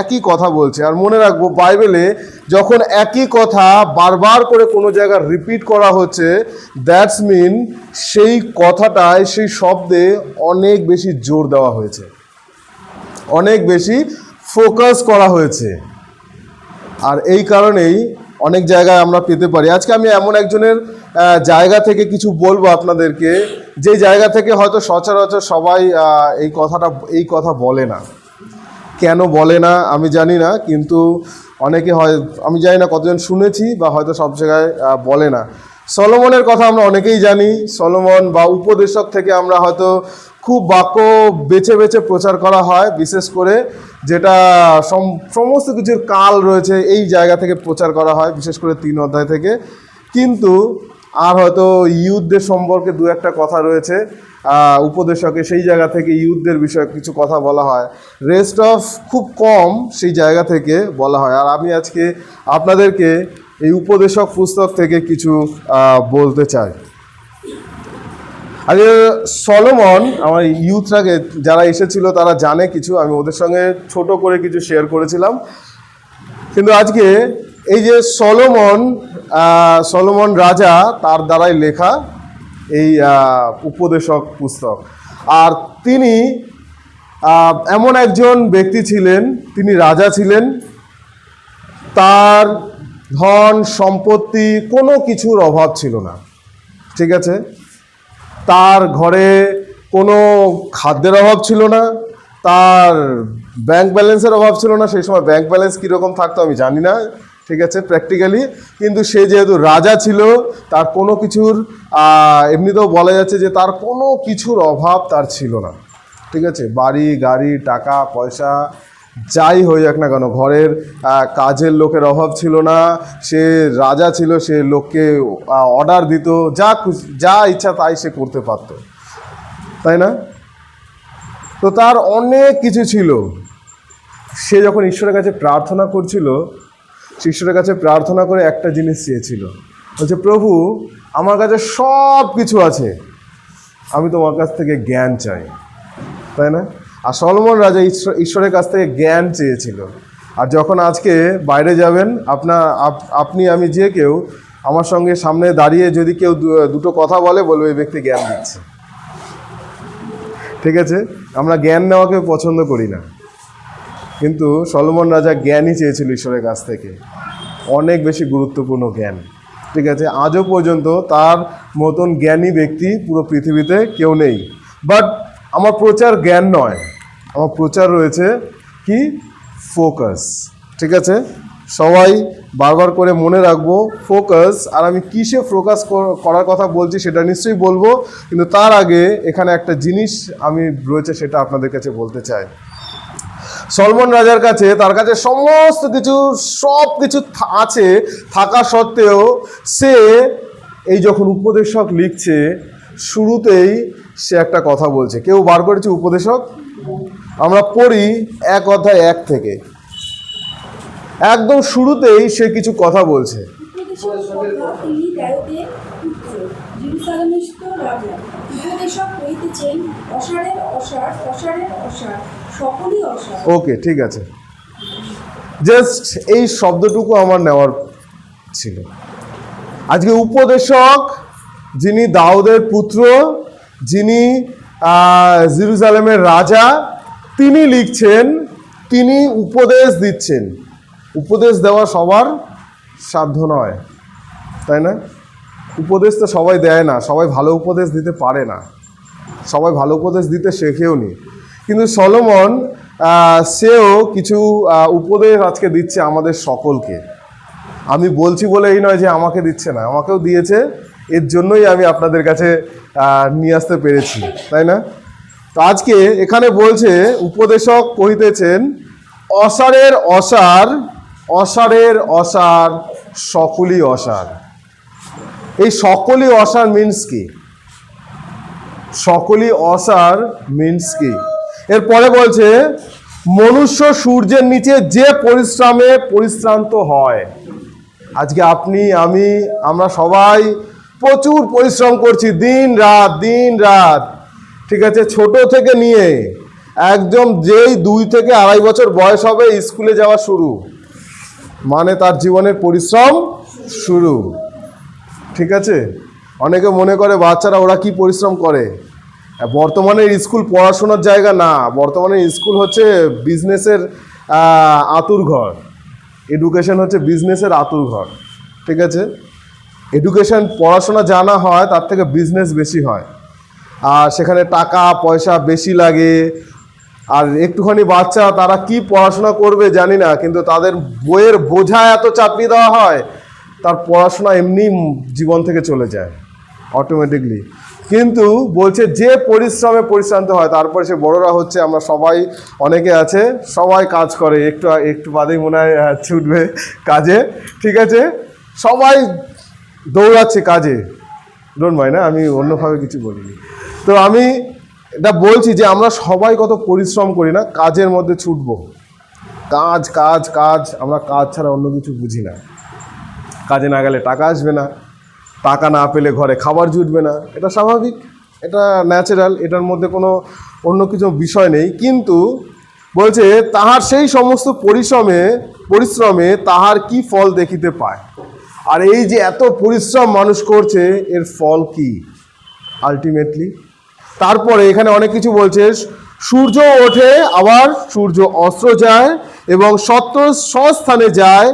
একই কথা বলছে। আর মনে রাখবো, বাইবেলে যখন একই কথা বারবার করে কোনো জায়গায় রিপিট করা হচ্ছে, দ্যাটস মিন সেই কথাটায়, সেই শব্দে অনেক বেশি জোর দেওয়া হয়েছে, অনেক বেশি ফোকাস করা হয়েছে। আর এই কারণেই অনেক জায়গায় আমরা পেতে পারি। আজকে আমি এমন একজনের জায়গা থেকে কিছু বলবো আপনাদেরকে, যে জায়গা থেকে হয়তো সচরাচর সবাই এই কথা বলে না। কেন বলে না আমি জানি না, কিন্তু অনেকে হয়, আমি জানি না কতজন শুনেছি, বা হয়তো সব জায়গায় বলে না। সলোমনের কথা আমরা অনেকেই জানি। সলোমন বা উপদেশক থেকে আমরা হয়তো খুব বাক্য বেছে বেছে প্রচার করা হয়, বিশেষ করে যেটা সমস্ত কিছুর কাল রয়েছে এই জায়গা থেকে প্রচার করা হয়, বিশেষ করে 3 অধ্যায় থেকে। কিন্তু আর হয়তো ইউথদের সম্পর্কে দু একটা কথা রয়েছে উপদেশকে, সেই জায়গা থেকে ইউথদের বিষয়ে কিছু কথা বলা হয়। রেস্ট অফ খুব কম সেই জায়গা থেকে বলা হয়। আর আমি আজকে আপনাদেরকে এই উপদেশক পুস্তক থেকে কিছু বলতে চাই। আজকে সলোমন, আমার ইউথরাকে যারা এসেছিল তারা জানে কিছু, আমি ওদের সঙ্গে ছোট করে কিছু শেয়ার করেছিলাম। কিন্তু আজকে এই যে সলোমন রাজা, তার দ্বারাই লেখা এই উপদেশক পুস্তক। আর তিনি এমন একজন ব্যক্তি ছিলেন, তিনি রাজা ছিলেন, তার ধন সম্পত্তি কোনো কিছুর অভাব ছিল না, ঠিক আছে? তার ঘরে কোনো খাদ্যের অভাব ছিল না, তার ব্যাংক ব্যালেন্সের অভাব ছিল না। সেই সময় ব্যাংক ব্যালেন্স কীরকম থাকতো আমি জানি না, ঠিক আছে, প্র্যাকটিক্যালি। কিন্তু সে যেহেতু রাজা ছিল, তার কোনো কিছুর এমনিতেও বলা যাচ্ছে যে তার কোনো কিছুর অভাব তার ছিল না, ঠিক আছে? বাড়ি গাড়ি টাকা পয়সা যাই হয়ে যাক না কেন, ঘরের কাজের লোকের অভাব ছিল না। সে রাজা ছিল, সে লোককে অর্ডার দিত, যা ইচ্ছা তাই সে করতে পারত, তাই না? তো তার অনেক কিছু ছিল। সে যখন ঈশ্বরের কাছে প্রার্থনা করছিল, ঈশ্বরের কাছে প্রার্থনা করে একটা জিনিস চেয়েছিল, বলছে, প্রভু আমার কাছে সব কিছু আছে, আমি তোমার কাছ থেকে জ্ঞান চাই, তাই না? আর সলোমন রাজা ঈশ্বরের কাছ থেকে জ্ঞান চেয়েছিল। আর যখন আজকে বাইরে যাবেন, আপনি আমি যে কেউ আমার সঙ্গে সামনে দাঁড়িয়ে যদি কেউ দুটো কথা বলবে এই ব্যক্তি জ্ঞান দিচ্ছে, ঠিক আছে? আমরা জ্ঞান নেওয়াকে পছন্দ করি না, কিন্তু সলোমন রাজা জ্ঞানই চেয়েছিল ঈশ্বরের কাছ থেকে, অনেক বেশি গুরুত্বপূর্ণ জ্ঞান, ঠিক আছে? আজও পর্যন্ত তার মতন জ্ঞানী ব্যক্তি পুরো পৃথিবীতে কেউ নেই। বাট আমার প্রচার জ্ঞান নয়, আমার প্রচার রয়েছে কি? ফোকাস, ঠিক আছে? সবাই বারবার করে মনে রাখবো ফোকাস। আর আমি কিসে ফোকাস করার কথা বলছি সেটা নিশ্চয়ই বলবো, কিন্তু তার আগে এখানে একটা জিনিস আমি রয়েছে সেটা আপনাদের কাছে বলতে চাই। সলোমন রাজার কাছে, তার কাছে সমস্ত কিছু, সব কিছু আছে, থাকা সত্ত্বেও সে এই যখন উপদেশক লিখছে, শুরুতেই সে একটা কথা বলছে। কেউ বার করেছে উপদেশক? আমরা পড়ি 1 অধ্যায় 1 থেকে, একদম শুরুতেই সে কিছু কথা বলছে। ওকে, ঠিক আছে, জাস্ট এই শব্দটুকু আমার নেওয়ার ছিল। আজকে উপদেশক, যিনি দাউদের পুত্র, যিনি জেরুজালেমের রাজা, তিনি লিখছেন, তিনি উপদেশ দিচ্ছেন। উপদেশ দেওয়া সবার সাধ্য নয়, তাই না? উপদেশ তো সবাই দেয় না, সবাই ভালো উপদেশ দিতে পারে না। সবাই ভালো উপদেশ দিতে শেখেও নি, কিন্তু সলোমন সেও কিছু উপদেশ আজকে দিচ্ছে আমাদের সকলকে। আমি বলছি বলে এই নয় যে আমাকে দিচ্ছে না, আমাকেও দিয়েছে, এর জন্যই আমি আপনাদের কাছে নিয়ে আসতে পেরেছি, তাই না? তো আজকে এখানে বলছে, উপদেশক কহিতেছেন, অসারের অসার, অসারের অসার, সকলই অসার। এই সকলই অসার মিন্স কি? সকলই অসার মিন্স কি? এরপরে বলছে, মনুষ্য সূর্যের নিচে যে পরিশ্রমে পরিশ্রান্ত হয়। আজকে আপনি, আমি, আমরা সবাই প্রচুর পরিশ্রম করছি, দিন রাত, ঠিক আছে? ছোট থেকে নিয়ে একদম যেই 2 থেকে 2.5 বছর বয়স হবে স্কুলে যাওয়া শুরু, মানে তার জীবনের পরিশ্রম শুরু, ঠিক আছে? অনেকে মনে করে বাচ্চারা ওরা কি পরিশ্রম করে। বর্তমানে স্কুল পড়াশোনার জায়গা না, বর্তমানে স্কুল হচ্ছে বিজনেসের আতুরঘর। এডুকেশন হচ্ছে বিজনেসের আতুরঘর, ঠিক আছে? এডুকেশন, পড়াশোনা জানা হয় তার থেকে বিজনেস বেশি হয়, আর সেখানে টাকা পয়সা বেশি লাগে। আর একটুখানি বাচ্চা, তারা কি পড়াশোনা করবে জানি না, কিন্তু তাদের বইয়ের বোঝা এত চাপিয়ে দেওয়া হয়, তার পড়াশোনা এমনি জীবন থেকে চলে যায় অটোমেটিকলি। কিন্তু বলছে যে পরিশ্রমে পরিশ্রান্ত হয়, তারপরে সে বড়রা হচ্ছে, আমরা সবাই, অনেকে আছে সবাই কাজ করে, একটু বাদেই মনে হয় ছুটবে কাজে, ঠিক আছে? সবাই দৌড়াচ্ছে কাজে, ডোন্ট মাইন্ড, না আমি অন্যভাবে কিছু বলিনি। তো আমি এটা বলছি যে আমরা সবাই কত পরিশ্রম করি না, কাজের মধ্যে ছুটবো, কাজ কাজ কাজ। আমরা কাজ ছাড়া অন্য কিছু বুঝি না। কাজে না গেলে টাকা আসবে না, টাকা না পেলে ঘরে খাবার জুটবে না, এটা স্বাভাবিক, এটা ন্যাচারাল, এটার মধ্যে কোনো অন্য কিছু বিষয় নেই। কিন্তু বলছে, তাহার সেই সমস্ত পরিশ্রমে তাহার কি ফল দেখিতে পায়। আর এই যে এত পরিশ্রম মানুষ করছে, এর ফল কি আলটিমেটলি? তারপরে এখানে অনেক কিছু বলছে, সূর্য ওঠে আবার সূর্য অস্ত যায়, এবং সত্য স্বস্থানে যায়,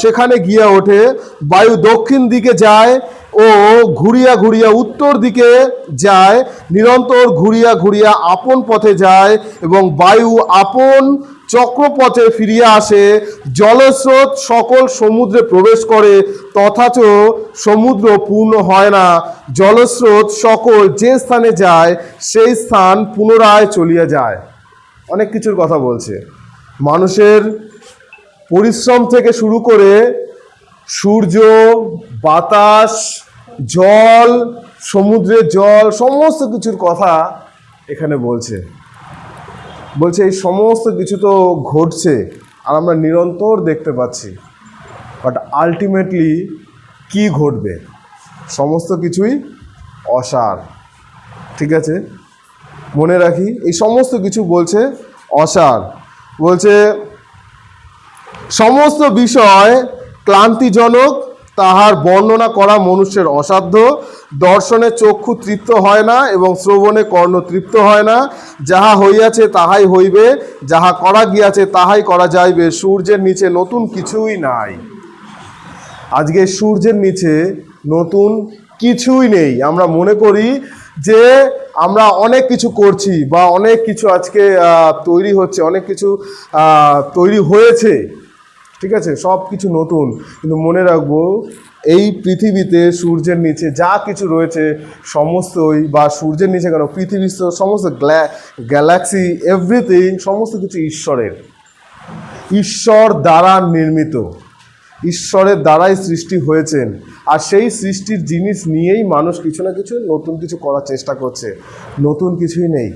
সেখানে গিয়া ওঠে। বায়ু দক্ষিণ দিকে যায় ও ঘুরিয়া ঘুরিয়া উত্তর দিকে যায়, নিরন্তর ঘুরিয়া ঘুরিয়া আপন পথে যায়, এবং বায়ু আপন চক্রপথে ফিরিয়া আসে। জলস্রোত সকল সমুদ্রে প্রবেশ করে, তথাচ সমুদ্র পূর্ণ হয় না। জলস্রোত সকল যে স্থানে যায়, সেই স্থান পুনরায় চলিয়া যায়। অনেক কিছুর কথা বলছে, মানুষের পরিশ্রম থেকে শুরু করে সূর্য, বাতাস, জল, সমুদ্রের জল, সমস্ত কিছুর কথা এখানে বলছে। এই সমস্ত কিছু তো ঘটছে আর আমরা নিরন্তর দেখতে পাচ্ছি, বাট আলটিমেটলি কি ঘটবে? সমস্ত কিছুই অসার, ঠিক আছে? মনে রাখি, এই সমস্ত কিছু বলছে অসার। বলছে, সমস্ত বিষয় ক্লান্তিজনক, তাহার বর্ণনা করা মনুষ্যের অসাধ্য। দর্শনে চক্ষু তৃপ্ত হয় না, এবং শ্রবণে কর্ণ তৃপ্ত হয় না। যাহা হইয়াছে তাহাই হইবে, যাহা করা গিয়াছে তাহাই করা যাইবে। সূর্যের নিচে নতুন কিছুই নাই। আজকে সূর্যের নিচে নতুন কিছুই নেই। আমরা মনে করি যে আমরা অনেক কিছু করছি, বা অনেক কিছু আজকে তৈরি হচ্ছে, অনেক কিছু তৈরি হয়েছে, ঠিক আছে? সব কিছু নতুন। কিন্তু মনে রাখবো, এই পৃথিবীতে সূর্যের নিচে যা কিছু রয়েছে সমস্তই, বা সূর্যের নিচে কেন, পৃথিবীর সমস্ত গ্যালাক্সি, এভরিথিং, সমস্ত কিছু ঈশ্বর দ্বারা নির্মিত, ঈশ্বরের দ্বারাই সৃষ্টি হয়েছেন। আর সেই সৃষ্টির জিনিস নিয়েই মানুষ কিছু না কিছু নতুন কিছু করার চেষ্টা করছে। নতুন কিছুই নেই,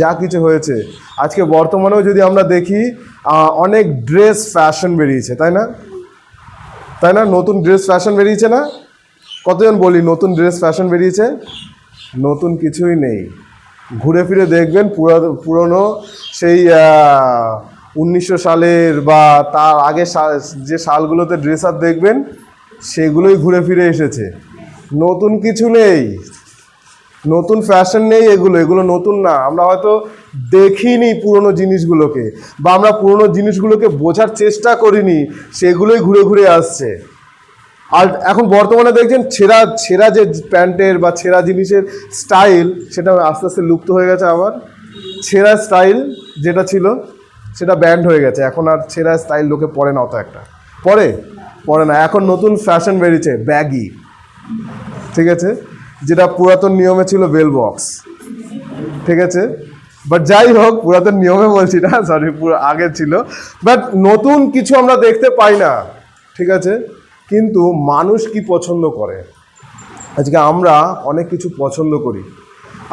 যা কিছু হয়েছে। আজকে বর্তমানেও যদি আমরা দেখি, অনেক ড্রেস ফ্যাশন বেরিয়েছে, তাই না? নতুন ড্রেস ফ্যাশন বেরিয়েছে না? কতজন বলি নতুন ড্রেস ফ্যাশন বেরিয়েছে? নতুন কিছুই নেই। ঘুরে ফিরে দেখবেন পুরনো সেই 1900 সালের বা তার আগে যে সালগুলোতে ড্রেস আপ দেখবেন, সেগুলোই ঘুরে ফিরে এসেছে। নতুন কিছু নেই, নতুন ফ্যাশন নেই, এগুলো নতুন না। আমরা হয়তো দেখিনি পুরনো জিনিসগুলোকে, বা আমরা পুরনো জিনিসগুলোকে বোঝার চেষ্টা করিনি, সেগুলোই ঘুরে ঘুরে আসছে। আর এখন বর্তমানে দেখছেন ছেঁড়া ছেঁড়া যে প্যান্টের বা ছেঁড়া জিনিসের স্টাইল, সেটা আস্তে আস্তে লুপ্ত হয়ে গেছে। আবার ছেঁড়া স্টাইল যেটা ছিল সেটা ব্যান্ড হয়ে গেছে। এখন আর ছেঁড়া স্টাইল লোকে পরে না, অত একটা পরে না। এখন নতুন ফ্যাশন বেরিয়েছে ব্যাগি, ঠিক আছে, যেটা পুরাতন নিয়মে ছিল বেল বক্স, ঠিক আছে। বাট যাই হোক, পুরাতন নিয়মে বলছি না, সরি, পুরো আগে ছিল। বাট নতুন কিছু আমরা দেখতে পাই না, ঠিক আছে। কিন্তু মানুষ কি পছন্দ করে, আজকে আমরা অনেক কিছু পছন্দ করি।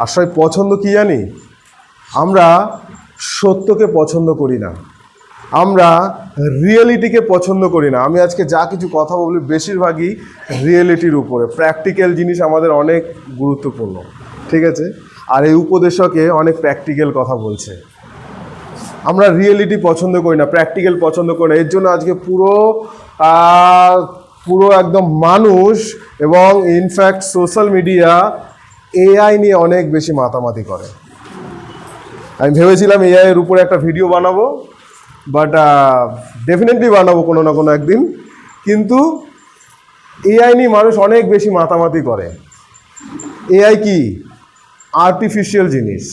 আসলে পছন্দ কি জানি, আমরা সত্যকে পছন্দ করি না, আমরা রিয়েলিটিকে পছন্দ করি না। আমি আজকে যা কিছু কথা বলি বেশিরভাগই রিয়েলিটির উপরে, প্র্যাকটিক্যাল জিনিস আমাদের অনেক গুরুত্বপূর্ণ, ঠিক আছে। আর এই উপদেশকে অনেক প্র্যাকটিক্যাল কথা বলছে। আমরা রিয়েলিটি পছন্দ করি না, প্র্যাকটিক্যাল পছন্দ করি না। এর জন্য আজকে পুরো একদম মানুষ এবং ইনফ্যাক্ট সোশ্যাল মিডিয়া এআই নিয়ে অনেক বেশি মাতামাতি করে। আমি ভেবেছিলাম এআই এর উপরে একটা ভিডিও বানাবো, বাট ডেফিনেটলি বানাবো কোনো না কোনো একদিন। কিন্তু এআই নিয়ে মানুষ অনেক বেশি মাতামাতি করে। এআই কি? আর্টিফিশিয়াল জিনিস।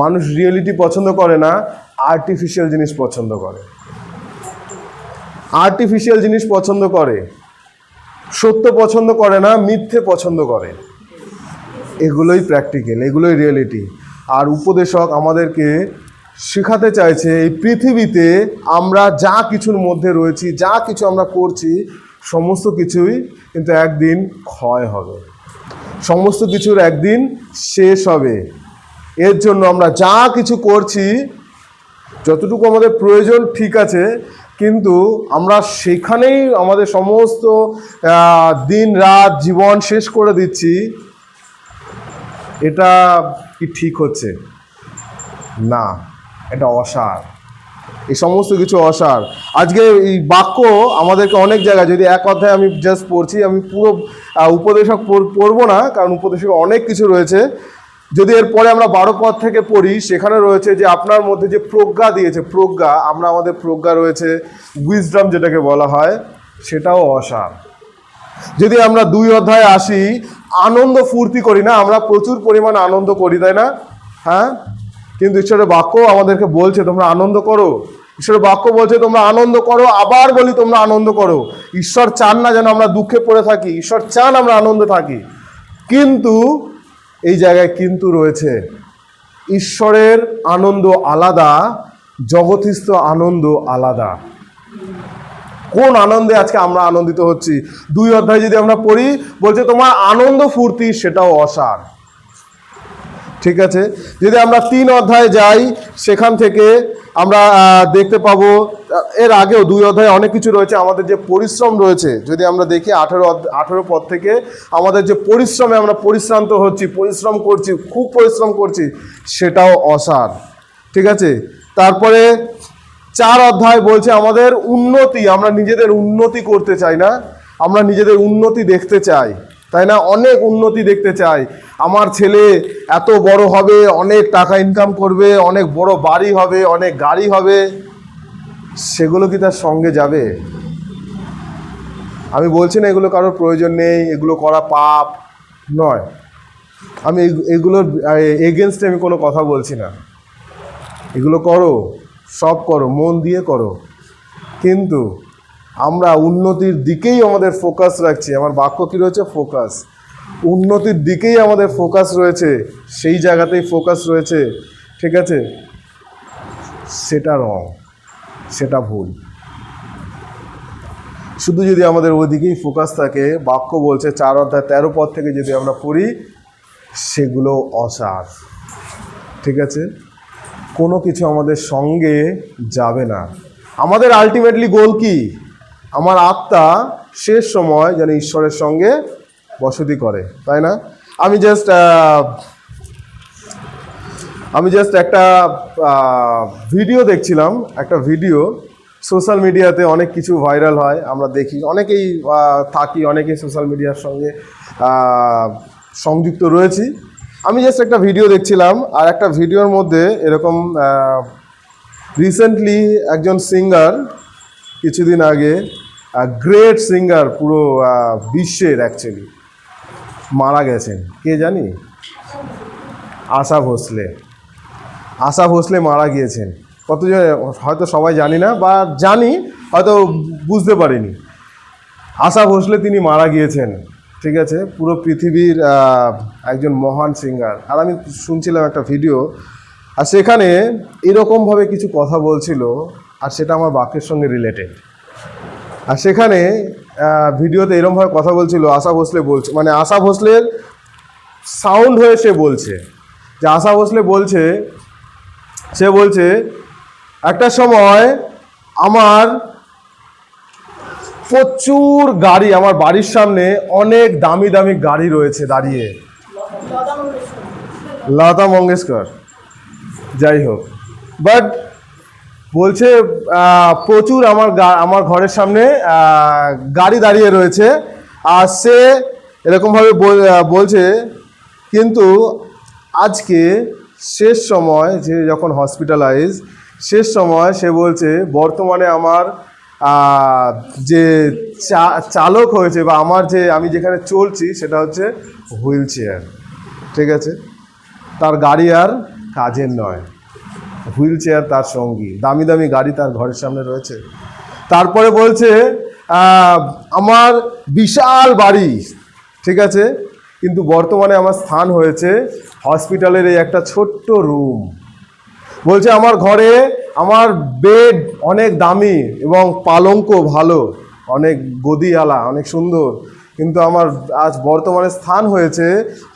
মানুষ রিয়েলিটি পছন্দ করে না, আর্টিফিশিয়াল জিনিস পছন্দ করে। আর্টিফিশিয়াল জিনিস পছন্দ করে, সত্য পছন্দ করে না, মিথ্যে পছন্দ করে। এগুলোই প্র্যাকটিক্যাল, এগুলোই রিয়েলিটি। আর উপদেশক আমাদেরকে শেখাতে চাইছে এই পৃথিবীতে আমরা যা কিছুর মধ্যে রয়েছি, যা কিছু আমরা করছি, সমস্ত কিছুই কিন্তু একদিন ক্ষয় হবে, সমস্ত কিছুর একদিন শেষ হবে। এর জন্য আমরা যা কিছু করছি, যতটুকু আমাদের প্রয়োজন ঠিক আছে, কিন্তু আমরা সেখানেই আমাদের সমস্ত দিন রাত জীবন শেষ করে দিচ্ছি। এটা কি ঠিক হচ্ছে? না, এটা অসার। এই সমস্ত কিছু অসার। আজকে এই বাক্য আমাদেরকে অনেক জায়গায়, যদি এক অধ্যায় আমি জাস্ট পড়ছি, আমি পুরো উপদেশক পড়বো না, কারণ উপদেশক অনেক কিছু রয়েছে। যদি এরপরে আমরা 12 পদ থেকে পড়ি, সেখানে রয়েছে যে আপনার মধ্যে যে প্রজ্ঞা দিয়েছে, প্রজ্ঞা, আমাদের প্রজ্ঞা রয়েছে, উইজডম যেটাকে বলা হয়, সেটাও অসার। যদি আমরা 2 অধ্যায়ে আসি, আনন্দ ফুর্তি করি না, আমরা প্রচুর পরিমাণে আনন্দ করি, তাই না? হ্যাঁ, কিন্তু ঈশ্বরের বাক্য আমাদেরকে বলছে তোমরা আনন্দ করো। ঈশ্বরের বাক্য বলছে তোমরা আনন্দ করো, আবার বলি তোমরা আনন্দ করো। ঈশ্বর চান না যেন আমরা দুঃখে পড়ে থাকি, ঈশ্বর চান আমরা আনন্দে থাকি। কিন্তু এই জায়গায় কিন্তু রয়েছে, ঈশ্বরের আনন্দ আলাদা, জগৎস্থ আনন্দ আলাদা। কোন আনন্দে আজকে আমরা আনন্দিত হচ্ছি? 2 অধ্যায় যদি আমরা পড়ি, বলছে তোমার আনন্দ ফুর্তি সেটাও অসার, ঠিক আছে। যদি আমরা 3 অধ্যায়ে যাই, সেখান থেকে আমরা দেখতে পাবো, এর আগেও 2 অধ্যায়ে অনেক কিছু রয়েছে। আমাদের যে পরিশ্রম রয়েছে, যদি আমরা দেখি 18 পদ থেকে, আমাদের যে পরিশ্রমে আমরা পরিশ্রান্ত হচ্ছি, পরিশ্রম করছি, খুব পরিশ্রম করছি, সেটাও অসার, ঠিক আছে। তারপরে 4 অধ্যায় বলছে আমাদের উন্নতি, আমরা নিজেদের উন্নতি করতে চাই না, আমরা নিজেদের উন্নতি দেখতে চাই, তাই না? অনেক উন্নতি দেখতে চাই। আমার ছেলে এত বড় হবে, অনেক টাকা ইনকাম করবে, অনেক বড় বাড়ি হবে, অনেক গাড়ি হবে। সেগুলো কি তার সঙ্গে যাবে? আমি বলছি না এগুলো কারোর প্রয়োজন নেই, এগুলো করা পাপ নয়। আমি এগুলোর এগেনস্টে আমি কোনো কথা বলছি না। এগুলো করো, সব করো, মন দিয়ে করো, কিন্তু আমরা উন্নতির দিকেই আমাদের ফোকাস রাখছি। আমার বাক্য কী রয়েছে? ফোকাস। উন্নতির দিকেই আমাদের ফোকাস রয়েছে, সেই জায়গাতেই ফোকাস রয়েছে, ঠিক আছে। সেটা রং, সেটা ভুল। শুধু যদি আমাদের ওইদিকেই ফোকাস থাকে, বাক্য বলছে 4 অধ্যায় 13 পদ থেকে যদি আমরা পড়ি, সেগুলো অসার, ঠিক আছে। কোনো কিছু আমাদের সঙ্গে যাবে না। আমাদের আলটিমেটলি গোল কি? আমার আত্মা শেষ সময় যেন ঈশ্বরের সঙ্গে বসতি করে, তাই না? আমি জাস্ট একটা ভিডিও দেখছিলাম, একটা ভিডিও সোশ্যাল মিডিয়াতে অনেক কিছু ভাইরাল হয়, আমরা দেখি, অনেকেই থাকি, অনেকেই সোশ্যাল মিডিয়ার সঙ্গে সংযুক্ত রয়েছি। আমি জাস্ট একটা ভিডিও দেখছিলাম, আর একটা ভিডিওর মধ্যে এরকম রিসেন্টলি একজন সিঙ্গার কিছুদিন আগে গ্রেট সিঙ্গার পুরো বিশ্বের অ্যাকচুয়ালি, মারা গেছেন। কে জানি? আশা ভোসলে। আশা ভোসলে মারা গিয়েছেন। কতজন হয়তো সবাই জানি না, বা জানি হয়তো বুঝতে পারিনি। আশা ভোসলে তিনি মারা গিয়েছেন, ঠিক আছে? পুরো পৃথিবীর একজন মহান সিঙ্গার। আর আমি শুনছিলাম একটা ভিডিও, আর সেখানে এরকমভাবে কিছু কথা বলছিল, আর সেটা আমার বাক্যের সঙ্গে রিলেটেড। আর সেখানে ভিডিওতে এরকমভাবে কথা বলছিল, আশা ভোসলে বলছে, মানে আশা ভোসলের সাউন্ড হয়ে সে বলছে, যে আশা ভোসলে বলছে, সে বলছে একটা সময় আমার প্রচুর গাড়ি, আমার বাড়ির সামনে অনেক দামি দামি গাড়ি রয়েছে দাঁড়িয়ে। লতা মঙ্গেশকর, যাই হোক, বাট বলছে প্রচুর আমার ঘরের সামনে গাড়ি দাঁড়িয়ে রয়েছে। আর সে এরকমভাবে বলছে, কিন্তু আজকে শেষ সময়, যে যখন হসপিটালাইজ, শেষ সময় সে বলছে বর্তমানে আমার যে চালক হয়েছে, বা আমার যে আমি যেখানে চলছি সেটা হচ্ছে হুইল চেয়ার, ঠিক আছে? তার গাড়ি আর কাজের নয়, হুইল চেয়ার তার সঙ্গী, দামি দামি গাড়ি তার ঘরের সামনে রয়েছে। তারপরে বলছে আমার বিশাল বাড়ি, ঠিক আছে, কিন্তু বর্তমানে আমার স্থান হয়েছে হসপিটালের এই একটা ছোট্ট রুম। বলছে আমার ঘরে আমার বেড অনেক দামি এবং পালঙ্ক ভালো, অনেক গদিওয়ালা, অনেক সুন্দর, কিন্তু আমার আজ বর্তমানে স্থান হয়েছে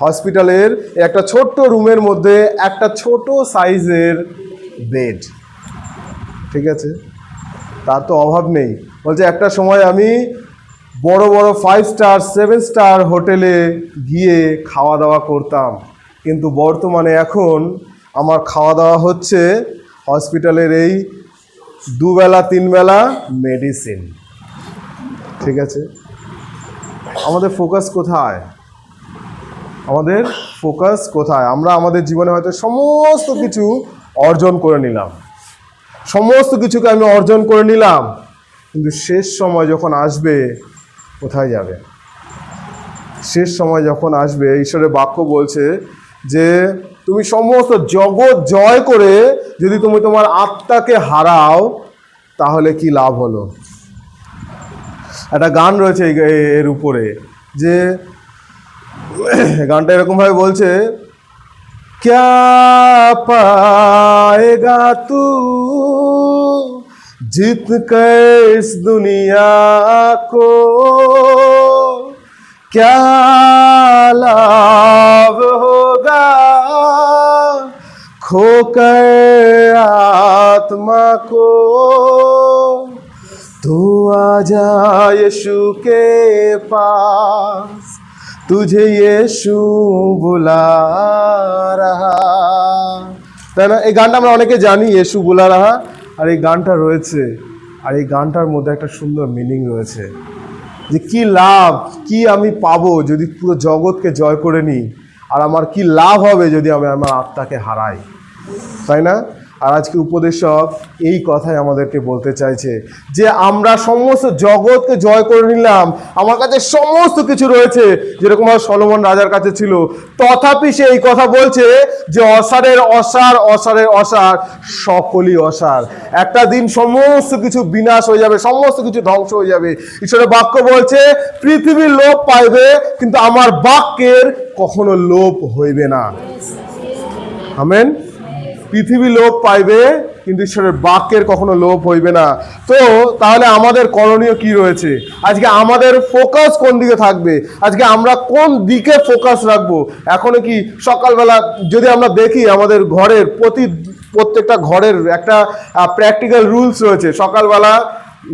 হসপিটালের একটা ছোট্ট রুমের মধ্যে একটা ছোট সাইজের বেড, ঠিক আছে? তার তো অভাব নেই। বলছে একটা সময় আমি বড় বড় 5 স্টার 7 স্টার হোটেলে গিয়ে খাওয়া দাওয়া করতাম, কিন্তু বর্তমানে এখন আমার খাওয়া দাওয়া হচ্ছে হসপিটালের এই 2 বেলা 3 বেলা মেডিসিন, ঠিক আছে? আমাদের ফোকাস কোথায়? আমাদের ফোকাস কোথায়? আমরা আমাদের জীবনে হয়তো সমস্ত কিছু অর্জন করে নিলাম, সমস্ত কিছুকে আমি অর্জন করে নিলাম, কিন্তু শেষ সময় যখন আসবে কোথায় যাবে? শেষ সময় যখন আসবে, ঈশ্বরের বাক্য বলছে যে তুমি সমস্ত জগৎ জয় করে যদি তুমি তোমার আত্মাকে হারাও, তাহলে কি লাভ হলো? একটা গান রয়েছে এর উপরে, যে গানটা এরকমভাবে বলছে, क्या पाएगा तू जीत कर इस दुनिया को, क्या लाभ होगा खोकर आत्मा को, तू आजा यीशु के पास, तुझे यीशु बुला रहा। তাই না? এই গানটা আমরা অনেকে জানি, ইয়েশু বুলা রাহা। আর এই গানটা রয়েছে, আর এই গানটার মধ্যে একটা সুন্দর মিনিং রয়েছে, যে কি লাভ, কি আমি পাবো যদি পুরো জগৎকে জয় করে নিই, আর আমার কি লাভ হবে যদি আমি আমার আত্মাকে হারাই, তাই না? আর আজকে উপদেশক এই কথাই আমাদেরকে বলতে চাইছে, যে আমরা সমস্ত জগৎকে জয় করে নিলাম, আমার কাছে সমস্ত কিছু রয়েছে, যেরকম সলোমন রাজার কাছে ছিল, তথাপি সে এই কথা বলছে যে অসারের অসার, অসারের অসার, সকলই অসার। একটা দিন সমস্ত কিছু বিনাশ হয়ে যাবে, সমস্ত কিছু ধ্বংস হয়ে যাবে। ঈশ্বরের বাক্য বলছে পৃথিবীর লোপ পাইবে, কিন্তু আমার বাক্যের কখনো লোপ হইবে না। আমেন। পৃথিবী লোপ পাইবে, কিন্তু ঈশ্বরের বাক্যের কখনো লোপ হইবে না। তো তাহলে আমাদের করণীয় কি রয়েছে? আজকে আমাদের ফোকাস কোন দিকে থাকবে? আজকে আমরা কোন দিকে ফোকাস রাখবো? এখনো কি সকালবেলা যদি আমরা দেখি, আমাদের ঘরের প্রত্যেকটা ঘরের একটা প্র্যাকটিক্যাল রুলস রয়েছে। সকালবেলা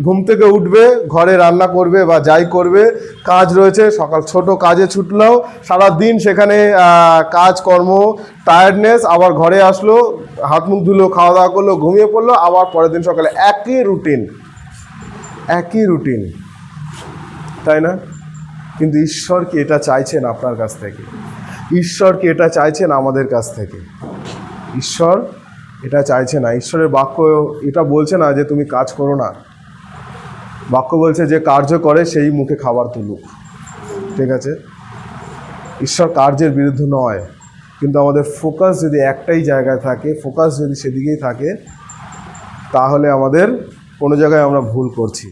ঘুম থেকে উঠবে, ঘরে রান্না করবে বা যাই করবে, কাজ রয়েছে, সকাল ছোট কাজে ছুটলো, সারাদিন সেখানে কাজকর্ম, টায়ার্ডনেস, আবার ঘরে আসলো, হাত মুখ ধুলো, খাওয়া দাওয়া করলো, ঘুমিয়ে পড়লো, আবার পরের দিন সকালে একই রুটিন, তাই না? কিন্তু ঈশ্বর কি এটা চাইছেন আপনার কাছ থেকে? ঈশ্বর কি এটা চাইছেন আমাদের কাছ থেকে? ঈশ্বর এটা চাইছে না। ঈশ্বরের বাক্য এটা বলছে না যে তুমি কাজ করো না, বাক্য বলছে যে কার্য করে সেই মুখে খাবার তুলুক। ঠিক আছে, ঈশ্বর কার্যের বিরুদ্ধে নয়, কিন্তু আমাদের ফোকাস যদি একটাই জায়গায় থাকে, ফোকাস যদি সেদিকেই থাকে, তাহলে আমাদের কোনো জায়গায় আমরা ভুল করছি।